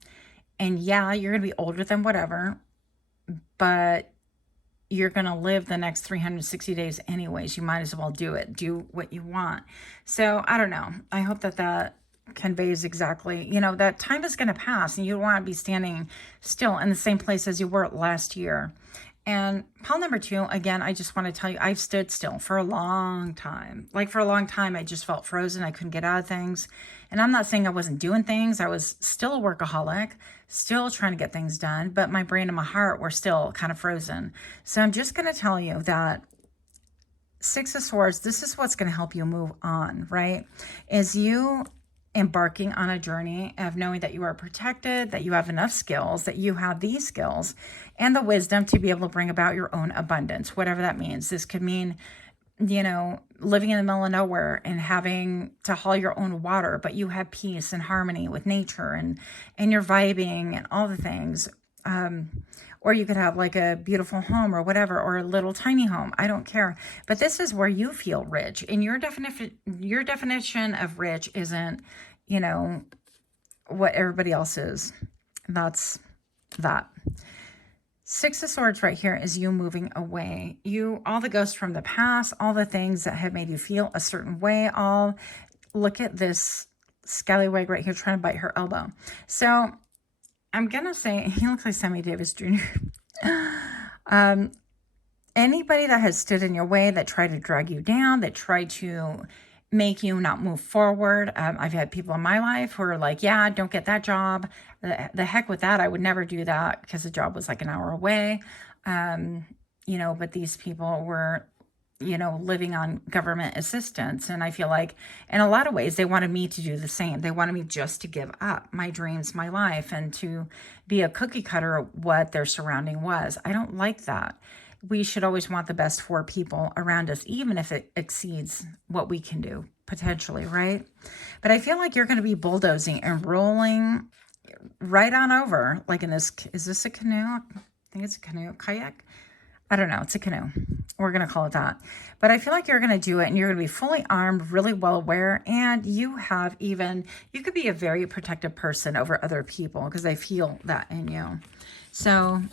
And yeah, you're going to be older than whatever, but you're going to live the next 360 days anyways. You might as well do it. Do what you want. So I don't know. I hope that that conveys exactly, you know, that time is going to pass and you don't want to be standing still in the same place as you were last year. And pile number 2, again, I just want to tell you, I've stood still for a long time. Like for a long time, I just felt frozen. I couldn't get out of things. And I'm not saying I wasn't doing things. I was still a workaholic, still trying to get things done, but my brain and my heart were still kind of frozen. So I'm just going to tell you that 6 of Swords, this is what's going to help you move on, right? Is you embarking on a journey of knowing that you are protected, that you have enough skills, that you have these skills and the wisdom to be able to bring about your own abundance, whatever that means. This could mean you know, living in the middle of nowhere and having to haul your own water, but you have peace and harmony with nature and you're vibing and all the things. Or you could have like a beautiful home or whatever, or a little tiny home. I don't care. But this is where you feel rich. And your definition of rich isn't, you know, what everybody else is. That's that. Six of Swords right here is you moving away. All the ghosts from the past, all the things that have made you feel a certain way, look at this scallywag right here trying to bite her elbow. So I'm going to say, he looks like Sammy Davis Jr. Anybody that has stood in your way, that tried to drag you down, that tried to make you not move forward. I've had people in my life who are like, yeah, don't get that job. The heck with that. I would never do that because the job was like an hour away. You know, but these people were, you know, living on government assistance. And I feel like in a lot of ways, they wanted me to do the same. They wanted me just to give up my dreams, my life, and to be a cookie cutter of what their surrounding was. I don't like that. We should always want the best for people around us, even if it exceeds what we can do, potentially, right? But I feel like you're going to be bulldozing and rolling right on over, like in this, is this a canoe? I think it's a canoe, kayak. I don't know. It's a canoe. We're going to call it that. But I feel like you're going to do it and you're going to be fully armed, really well aware. And you could be a very protective person over other people because I feel that in you. So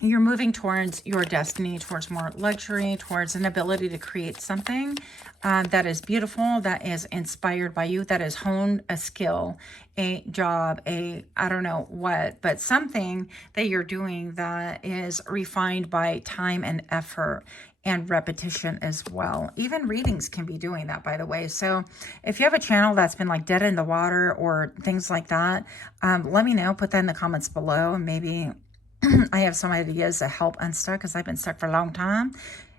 you're moving towards your destiny, towards more luxury, towards an ability to create something that is beautiful, that is inspired by you, that has honed a skill, a job, I don't know what, but something that you're doing that is refined by time and effort and repetition as well. Even readings can be doing that, by the way. So if you have a channel that's been like dead in the water or things like that, let me know. Put that in the comments below, and maybe I have some ideas to help unstuck because I've been stuck for a long time.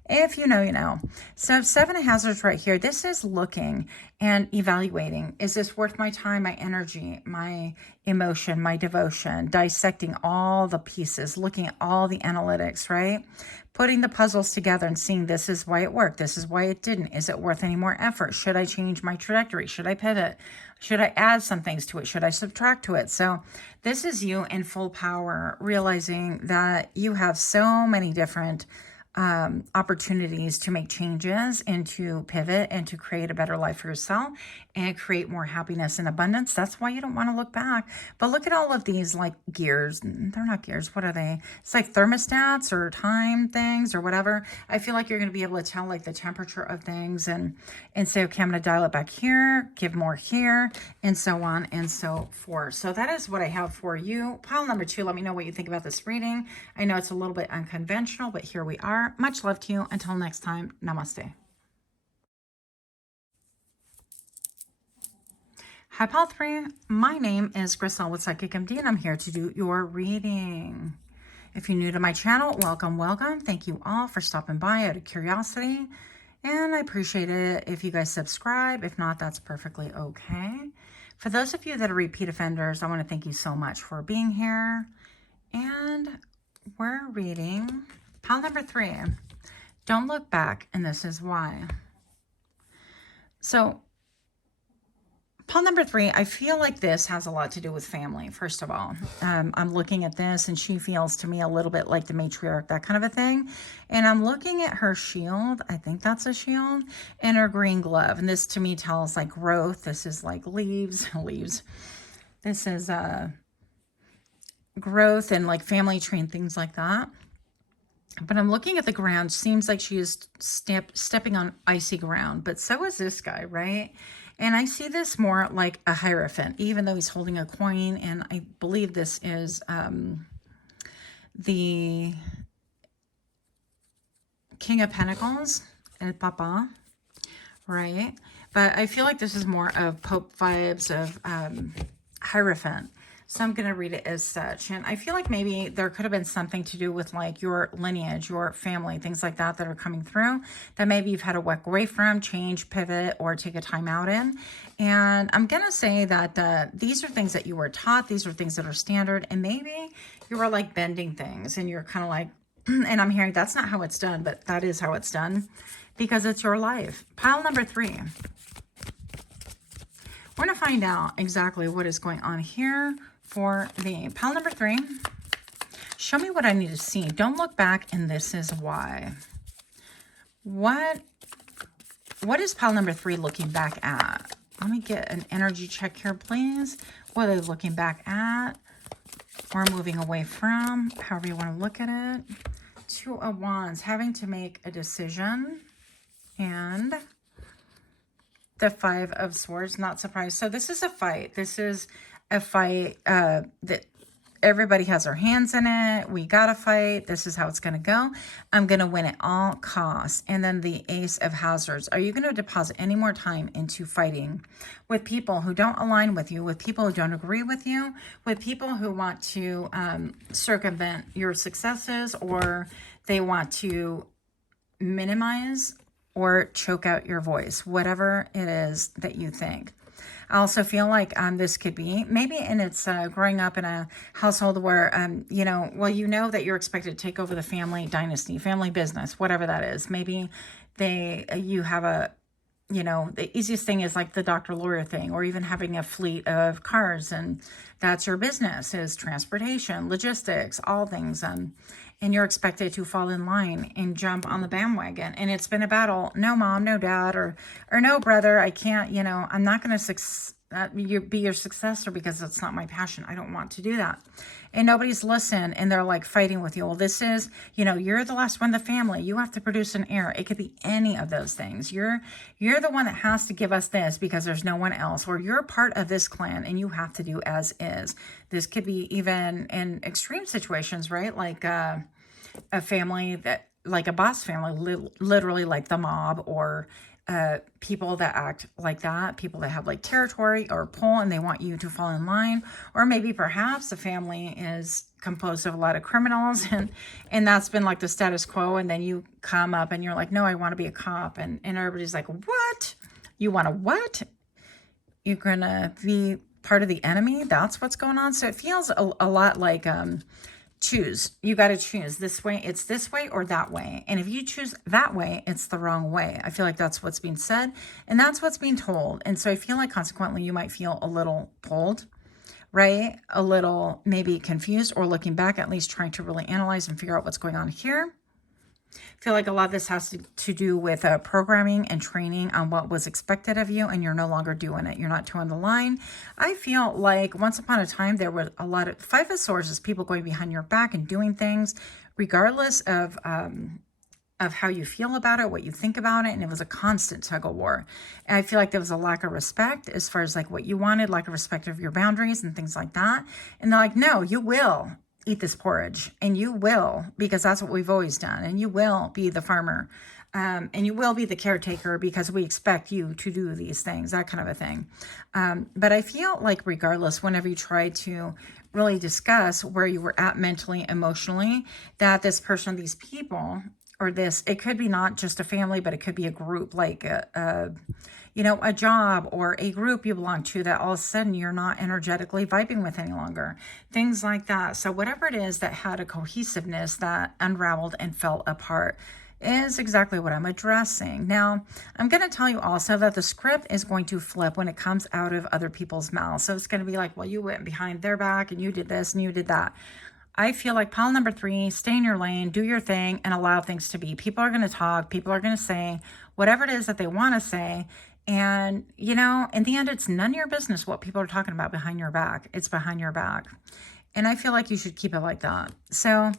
If you know, you know. So Seven of Hazards right here. This is looking and evaluating. Is this worth my time, my energy, my emotion, my devotion? Dissecting all the pieces, looking at all the analytics, right? Putting the puzzles together and seeing this is why it worked. This is why it didn't. Is it worth any more effort? Should I change my trajectory? Should I pivot? Should I add some things to it? Should I subtract to it? So this is you in full power, realizing that you have so many different opportunities to make changes and to pivot and to create a better life for yourself and create more happiness and abundance. That's why you don't want to look back. But look at all of these like gears. They're not gears. What are they? It's like thermostats or time things or whatever. I feel like you're going to be able to tell like the temperature of things and say, okay, I'm going to dial it back here, give more here, and so on and so forth. So that is what I have for you. Pile number 2, let me know what you think about this reading. I know it's a little bit unconventional, but here we are. Much love to you. Until next time, namaste. Hi, Pile 3. My name is Grisel with Psychic MD, and I'm here to do your reading. If you're new to my channel, welcome, welcome. Thank you all for stopping by out of curiosity, and I appreciate it if you guys subscribe. If not, that's perfectly okay. For those of you that are repeat offenders, I want to thank you so much for being here. And we're reading pile number 3. Don't look back, and this is why. So pile number 3, I feel like this has a lot to do with family, first of all. I'm looking at this, and she feels to me a little bit like the matriarch, that kind of a thing. And I'm looking at her shield. I think that's a shield. And her green glove. And this to me tells like growth. This is like leaves. This is growth and like family tree and things like that. But I'm looking at the ground. Seems like she is stepping on icy ground. But so is this guy, right? And I see this more like a Hierophant, even though he's holding a coin. And I believe this is the King of Pentacles, El Papa, right? But I feel like this is more of Pope vibes of Hierophant. So I'm going to read it as such. And I feel like maybe there could have been something to do with like your lineage, your family, things like that that are coming through that maybe you've had to walk away from, change, pivot, or take a time out in. And I'm going to say that these are things that you were taught. These are things that are standard. And maybe you were like bending things and you're kind of like And I'm hearing that's not how it's done, but that is how it's done because it's your life. Pile number 3. We're going to find out exactly what is going on here for the pile number 3. Show me what I need to see. Don't look back, and this is why. What is pile number 3 looking back at? Let me get an energy check here, please. What are they looking back at or moving away from? However you want to look at it. 2 of Wands, having to make a decision. And the 5 of Swords, not surprised. So this is a fight. This is a fight that everybody has their hands in it. We got to fight. This is how it's going to go. I'm going to win at all costs. And then the Ace of Hazards. Are you going to deposit any more time into fighting with people who don't align with you, with people who don't agree with you, with people who want to circumvent your successes, or they want to minimize or choke out your voice, whatever it is that you think? I also feel like this could be maybe, and it's growing up in a household where, you know that you're expected to take over the family dynasty, family business, whatever that is. Maybe you have the easiest thing is like the doctor lawyer thing, or even having a fleet of cars, and that's your business, is transportation, logistics, all things. And you're expected to fall in line and jump on the bandwagon. And it's been a battle. No mom, no dad, or no brother. I can't, I'm not going to be your successor because it's not my passion. I don't want to do that. And nobody's listened, and they're like fighting with you. Well, this is, you're the last one in the family. You have to produce an heir. It could be any of those things. You're the one that has to give us this because there's no one else, or you're part of this clan and you have to do as is. This could be even in extreme situations, right? Like a family that, like a boss family, literally like the mob, or people that act like that, people that have like territory or pull and they want you to fall in line. Or maybe perhaps a family is composed of a lot of criminals, and that's been like the status quo, and then you come up and you're like, no, I want to be a cop, and everybody's like, what? You want to what? You're gonna be part of the enemy? That's what's going on. So it feels a lot like choose. You got to choose this way. It's this way or that way. And if you choose that way, it's the wrong way. I feel like that's what's being said, and that's what's being told. And so I feel like consequently you might feel a little pulled, right? A little maybe confused, or looking back, at least trying to really analyze and figure out what's going on here. I feel like a lot of this has to do with programming and training on what was expected of you, and you're no longer doing it. You're not toeing the line. I feel like once upon a time, there were a lot of 5 of Swords is people going behind your back and doing things regardless of how you feel about it, what you think about it. And it was a constant tug of war. And I feel like there was a lack of respect as far as like what you wanted, lack of respect of your boundaries and things like that. And they're like, no, you will eat this porridge, and you will, because that's what we've always done. And you will be the farmer, and you will be the caretaker because we expect you to do these things, that kind of a thing. But I feel like regardless, whenever you try to really discuss where you were at mentally, emotionally, that this person, these people, or this, it could be not just a family, but it could be a group, like a job or a group you belong to, that all of a sudden you're not energetically vibing with any longer. Things like that. So whatever it is that had a cohesiveness that unraveled and fell apart is exactly what I'm addressing. Now, I'm going to tell you also that the script is going to flip when it comes out of other people's mouths. So it's going to be like, well, you went behind their back and you did this and you did that. I feel like pile number 3, stay in your lane, do your thing, and allow things to be. People are going to talk. People are going to say whatever it is that they want to say. And, in the end, it's none of your business what people are talking about behind your back. It's behind your back. And I feel like you should keep it like that. So,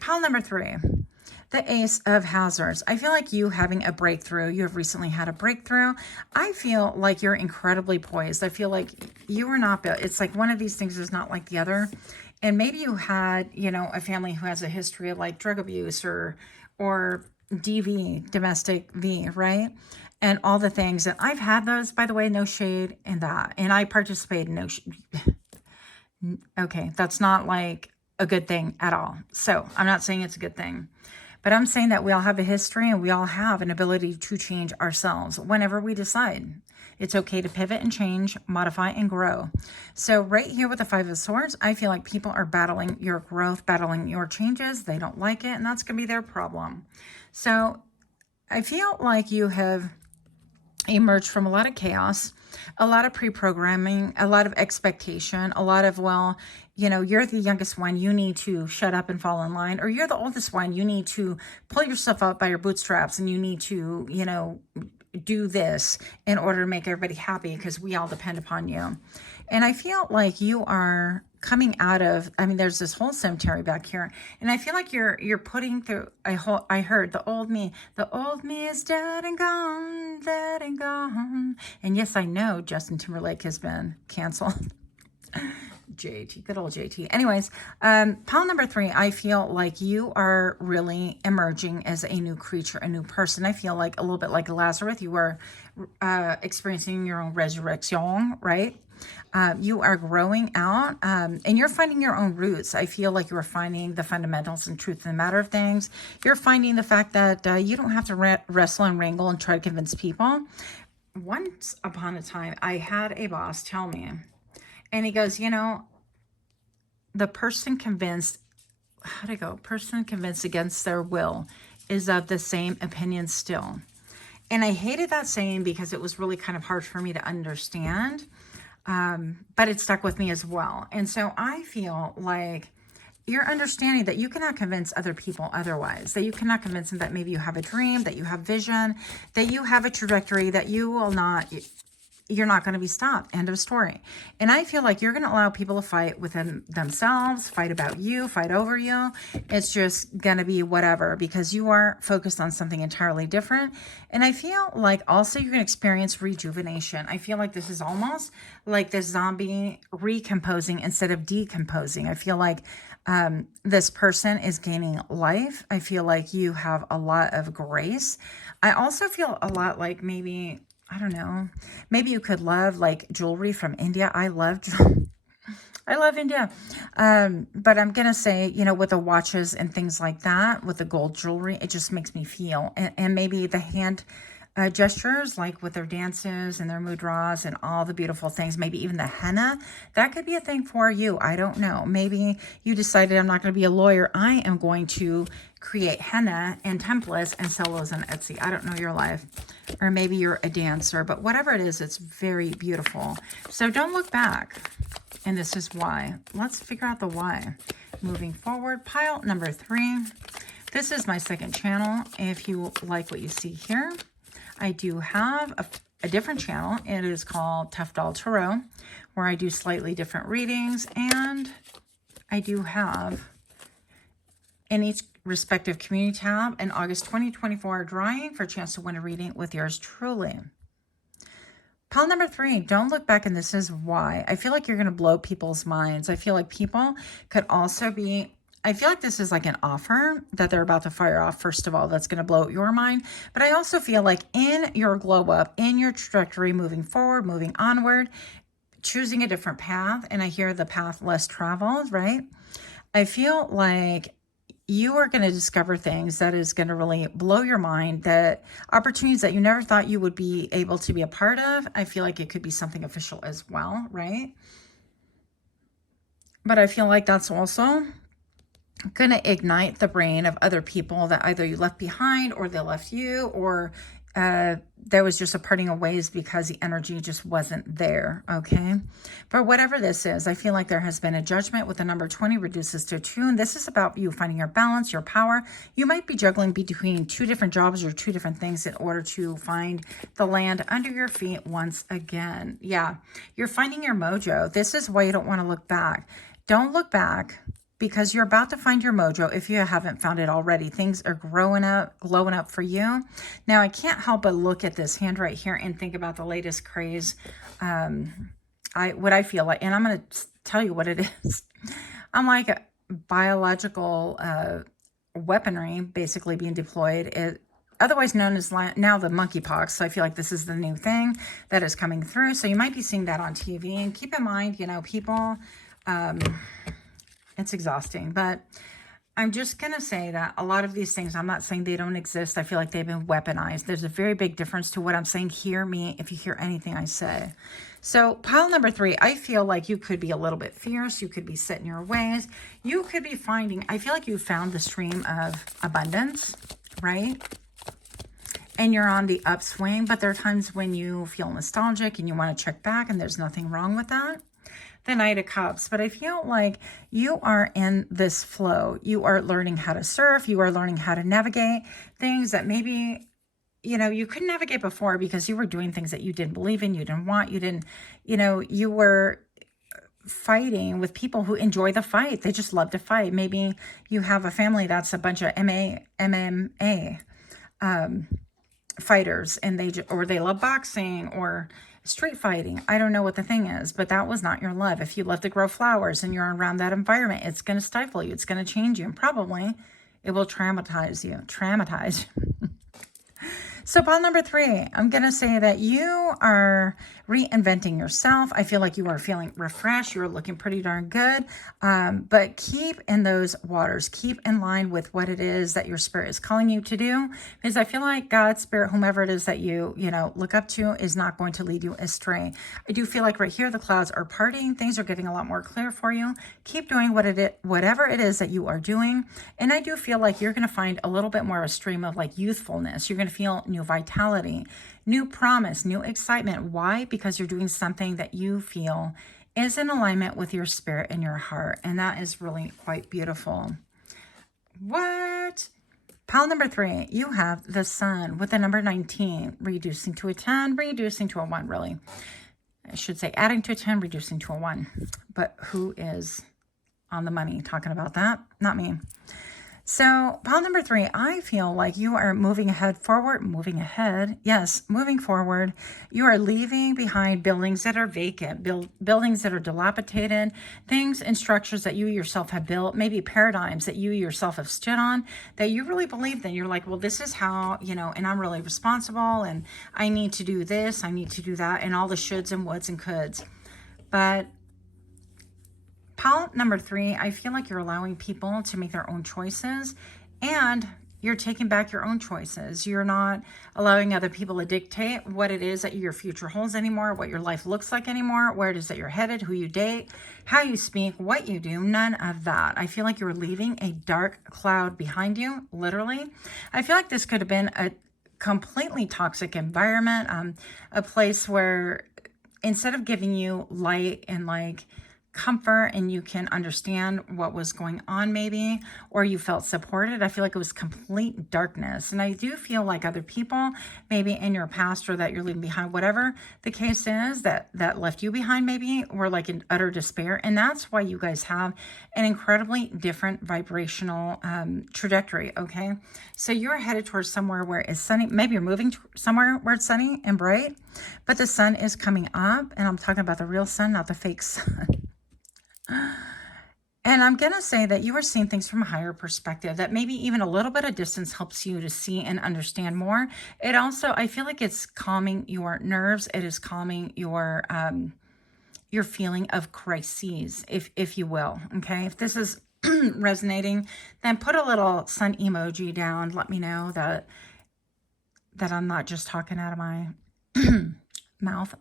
pile number 3, the Ace of Hazards. I feel like you having a breakthrough. You have recently had a breakthrough. I feel like you're incredibly poised. I feel like you are not built. It's like one of these things is not like the other. And maybe you had, a family who has a history of like drug abuse or DV, domestic V, right? And all the things. And I've had those, by the way, no shade in that. And I participated in no shade. Okay, that's not like a good thing at all. So I'm not saying it's a good thing. But I'm saying that we all have a history and we all have an ability to change ourselves whenever we decide. It's okay to pivot and change, modify and grow. So right here with the Five of Swords, I feel like people are battling your growth, battling your changes. They don't like it, and that's going to be their problem. So I feel like you have emerged from a lot of chaos, a lot of pre-programming, a lot of expectation, a lot of, well, you know, you're the youngest one, you need to shut up and fall in line, or you're the oldest one, you need to pull yourself up by your bootstraps and you need to, you know, do this in order to make everybody happy because we all depend upon you. And I feel like you are coming out of, I mean, there's this whole cemetery back here, and I feel like you're putting through I heard the old me is dead and gone, dead and gone. And yes, I know Justin Timberlake has been canceled. JT, good old JT. Anyways, pile number 3, I feel like you are really emerging as a new creature, a new person. I feel like a little bit like Lazarus, you are experiencing your own resurrection, right? You are growing out and you're finding your own roots. I feel like you're finding the fundamentals and truth in the matter of things. You're finding the fact that you don't have to wrestle and wrangle and try to convince people. Once upon a time, I had a boss tell me, and he goes, you know, the person convinced, how'd it go? Person convinced against their will is of the same opinion still. And I hated that saying because it was really kind of hard for me to understand. But it stuck with me as well. And so I feel like you're understanding that you cannot convince other people otherwise, that you cannot convince them that maybe you have a dream, that you have vision, that you have a trajectory, that you're not going to be stopped. End of story. And I feel like you're going to allow people to fight within themselves, fight about you, fight over you. It's just going to be whatever because you are focused on something entirely different. And I feel like also you're going to experience rejuvenation. I feel like this is almost like the zombie recomposing instead of decomposing. I feel like this person is gaining life. I feel like you have a lot of grace. I also feel a lot like maybe, I don't know, maybe you could love like jewelry from India. I love India. But I'm going to say, you know, with the watches and things like that, with the gold jewelry, it just makes me feel, and maybe the hand gestures, like with their dances and their mudras and all the beautiful things, maybe even the henna, that could be a thing for you. I don't know. Maybe you decided, I'm not going to be a lawyer. I am going to create henna and templates and sell those on Etsy. I don't know your life. Or maybe you're a dancer, but whatever it is, it's very beautiful. So don't look back. And this is why. Let's figure out the why. Moving forward, pile number 3. This is my second channel. If you like what you see here, I do have a different channel. It is called Toughdolltarot, where I do slightly different readings, and I do have in each respective community tab an August 2024 drawing for a chance to win a reading with yours truly. Pile number 3, don't look back, and this is why. I feel like you're going to blow people's minds. I feel like people could also be, I feel like this is like an offer that they're about to fire off, first of all, that's going to blow your mind. But I also feel like in your glow up, in your trajectory, moving forward, moving onward, choosing a different path, and I hear the path less traveled, right? I feel like you are going to discover things that is going to really blow your mind, that opportunities that you never thought you would be able to be a part of. I feel like it could be something official as well, right? But I feel like that's also going to ignite the brain of other people that either you left behind or they left you, or there was just a parting of ways because the energy just wasn't there, okay? But whatever this is, I feel like there has been a judgment with the number 20 reduces to 2, and this is about you finding your balance, your power. You might be juggling between 2 different jobs or 2 different things in order to find the land under your feet once again. Yeah, you're finding your mojo. This is why you don't want to look back. Don't look back, because you're about to find your mojo if you haven't found it already. Things are growing up, glowing up for you. Now, I can't help but look at this hand right here and think about the latest craze. What I feel like, and I'm going to tell you what it is. I'm like biological weaponry basically being deployed. Otherwise known as now the monkeypox. So I feel like this is the new thing that is coming through. So you might be seeing that on TV. And keep in mind, you know, people... it's exhausting, but I'm just going to say that a lot of these things, I'm not saying they don't exist. I feel like they've been weaponized. There's a very big difference to what I'm saying. Hear me if you hear anything I say. So pile number 3, I feel like you could be a little bit fierce. You could be set in your ways. You could be finding, I feel like you found the stream of abundance, right? And you're on the upswing, but there are times when you feel nostalgic and you want to check back, and there's nothing wrong with that. The Knight of Cups, but I feel like you are in this flow. You are learning how to surf. You are learning how to navigate things that maybe, you know, you couldn't navigate before because you were doing things that you didn't believe in, you didn't want, you didn't, you know, you were fighting with people who enjoy the fight. They just love to fight. Maybe you have a family that's a bunch of MMA fighters, and they love boxing or street fighting. I don't know what the thing is, but that was not your love. If you love to grow flowers and you're around that environment, it's going to stifle you. It's going to change you, and probably it will traumatize you. So pile number 3, I'm going to say that you are reinventing yourself. I feel like you are feeling refreshed. You're looking pretty darn good. But keep in those waters. Keep in line with what it is that your spirit is calling you to do. Because I feel like God, spirit, whomever it is that you look up to is not going to lead you astray. I do feel like right here, the clouds are parting. Things are getting a lot more clear for you. Keep doing whatever it is that you are doing. And I do feel like you're going to find a little bit more of a stream of like youthfulness. You're going to feel new vitality, new promise, new excitement. Why? Because you're doing something that you feel is in alignment with your spirit and your heart. And that is really quite beautiful. What? Pile number 3, you have the Sun with the number 19, reducing to a 10, reducing to a 1, really. I should say adding to a 10, reducing to a 1. But who is on the money talking about that? Not me. So pile number 3, I feel like you are moving forward. Yes, moving forward. You are leaving behind buildings that are vacant, buildings that are dilapidated, things and structures that you yourself have built, maybe paradigms that you yourself have stood on, that you really believed in. You're like, well, this is how, and I'm really responsible, and I need to do this, I need to do that, and all the shoulds and woulds and coulds. But pile number 3, I feel like you're allowing people to make their own choices, and you're taking back your own choices. You're not allowing other people to dictate what it is that your future holds anymore, what your life looks like anymore, where it is that you're headed, who you date, how you speak, what you do, none of that. I feel like you're leaving a dark cloud behind you, literally. I feel like this could have been a completely toxic environment, a place where instead of giving you light and like comfort and you can understand what was going on maybe, or you felt supported, I feel like it was complete darkness. And I do feel like other people maybe in your past or that you're leaving behind, whatever the case is that left you behind, maybe were like in utter despair. And that's why you guys have an incredibly different vibrational trajectory. Okay, so you're headed towards somewhere where it's sunny. Maybe you're moving somewhere where it's sunny and bright, but the sun is coming up, and I'm talking about the real sun, not the fake sun. And I'm going to say that you are seeing things from a higher perspective, that maybe even a little bit of distance helps you to see and understand more. It also, I feel like it's calming your nerves. It is calming your feeling of crises, if you will. Okay. If this is resonating, then put a little sun emoji down. Let me know that I'm not just talking out of my mouth.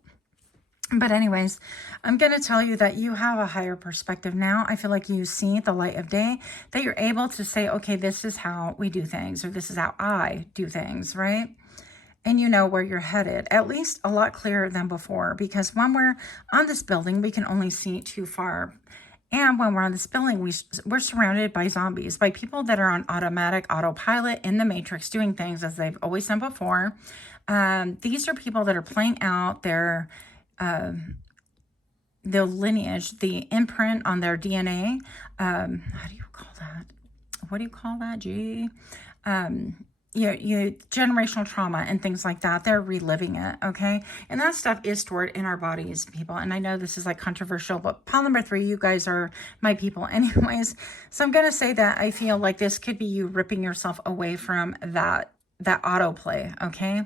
But anyways, I'm going to tell you that you have a higher perspective now. I feel like you see the light of day, that you're able to say, okay, this is how we do things, or this is how I do things, right? And you know where you're headed, at least a lot clearer than before, because when we're on this building, we can only see too far. And when we're on this building, we're surrounded by zombies, by people that are on autopilot in the matrix, doing things as they've always done before. These are people that are playing out their lineage, the imprint on their DNA. How do you call that? What do you call that? Generational trauma and things like that. They're reliving it. Okay. And that stuff is stored in our bodies, people. And I know this is like controversial, but pile number 3, you guys are my people anyways. So I'm going to say that I feel like this could be you ripping yourself away from that that autoplay, okay?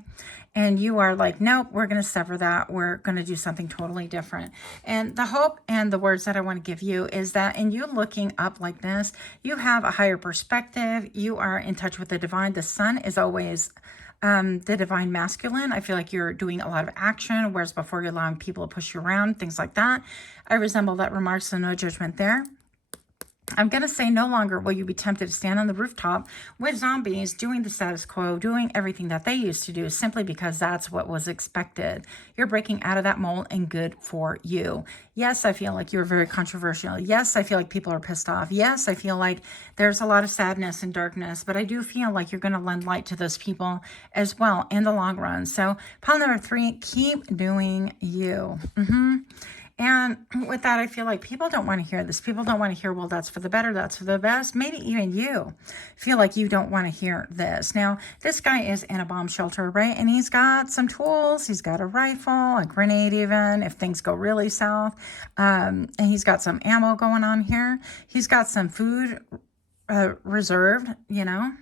And you are like, nope, we're going to sever that. We're going to do something totally different. And the hope and the words that I want to give you is that in you looking up like this, you have a higher perspective. You are in touch with the divine. The sun is always the divine masculine. I feel like you're doing a lot of action, whereas before you're allowing people to push you around, things like that. I resemble that remark, so no judgment there. I'm going to say no longer will you be tempted to stand on the rooftop with zombies doing the status quo, doing everything that they used to do simply because that's what was expected. You're breaking out of that mold and good for you. Yes, I feel like you're very controversial. Yes, I feel like people are pissed off. Yes, I feel like there's a lot of sadness and darkness, but I do feel like you're going to lend light to those people as well in the long run. So pile number 3, keep doing you. And with that, I feel like people don't want to hear this. People don't want to hear, well, that's for the better, that's for the best. Maybe even you feel like you don't want to hear this. Now, this guy is in a bomb shelter, right? And he's got some tools. He's got a rifle, a grenade even, if things go really south. And he's got some ammo going on here. He's got some food reserved, you know.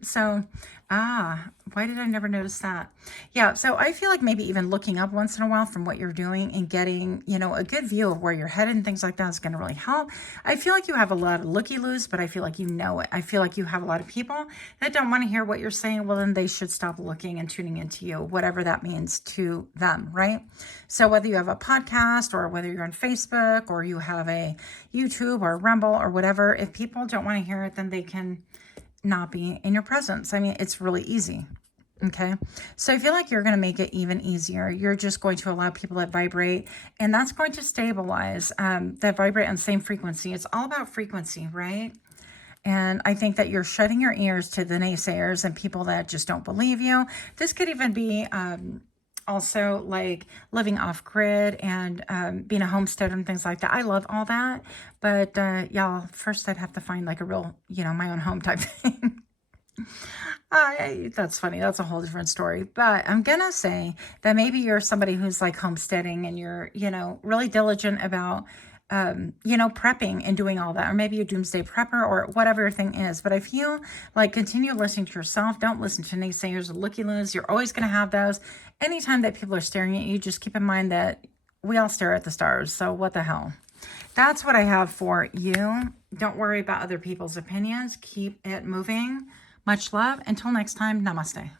So, why did I never notice that? Yeah, so I feel like maybe even looking up once in a while from what you're doing and getting, you know, a good view of where you're headed and things like that is going to really help. I feel like you have a lot of looky-loos, but I feel like you know it. I feel like you have a lot of people that don't want to hear what you're saying. Well, then they should stop looking and tuning into you, whatever that means to them, right? So whether you have a podcast or whether you're on Facebook or you have a YouTube or Rumble or whatever, if people don't want to hear it, then they can not be in your presence. I mean, it's really easy. Okay. So I feel like you're going to make it even easier. You're just going to allow people that vibrate, and that's going to stabilize, that vibrate on the same frequency. It's all about frequency, right? And I think that you're shutting your ears to the naysayers and people that just don't believe you. This could even be, also like living off grid and being a homesteader and things like that. I love all that. But y'all, first I'd have to find like a real, you know, my own home type thing. That's funny. That's a whole different story. But I'm going to say that maybe you're somebody who's like homesteading and you're, you know, really diligent about you know, prepping and doing all that, or maybe a doomsday prepper or whatever your thing is. But I feel like continue listening to yourself. Don't listen to naysayers or looky-loos. You're always going to have those. Anytime that people are staring at you, just keep in mind that we all stare at the stars. So what the hell? That's what I have for you. Don't worry about other people's opinions. Keep it moving. Much love. Until next time, namaste.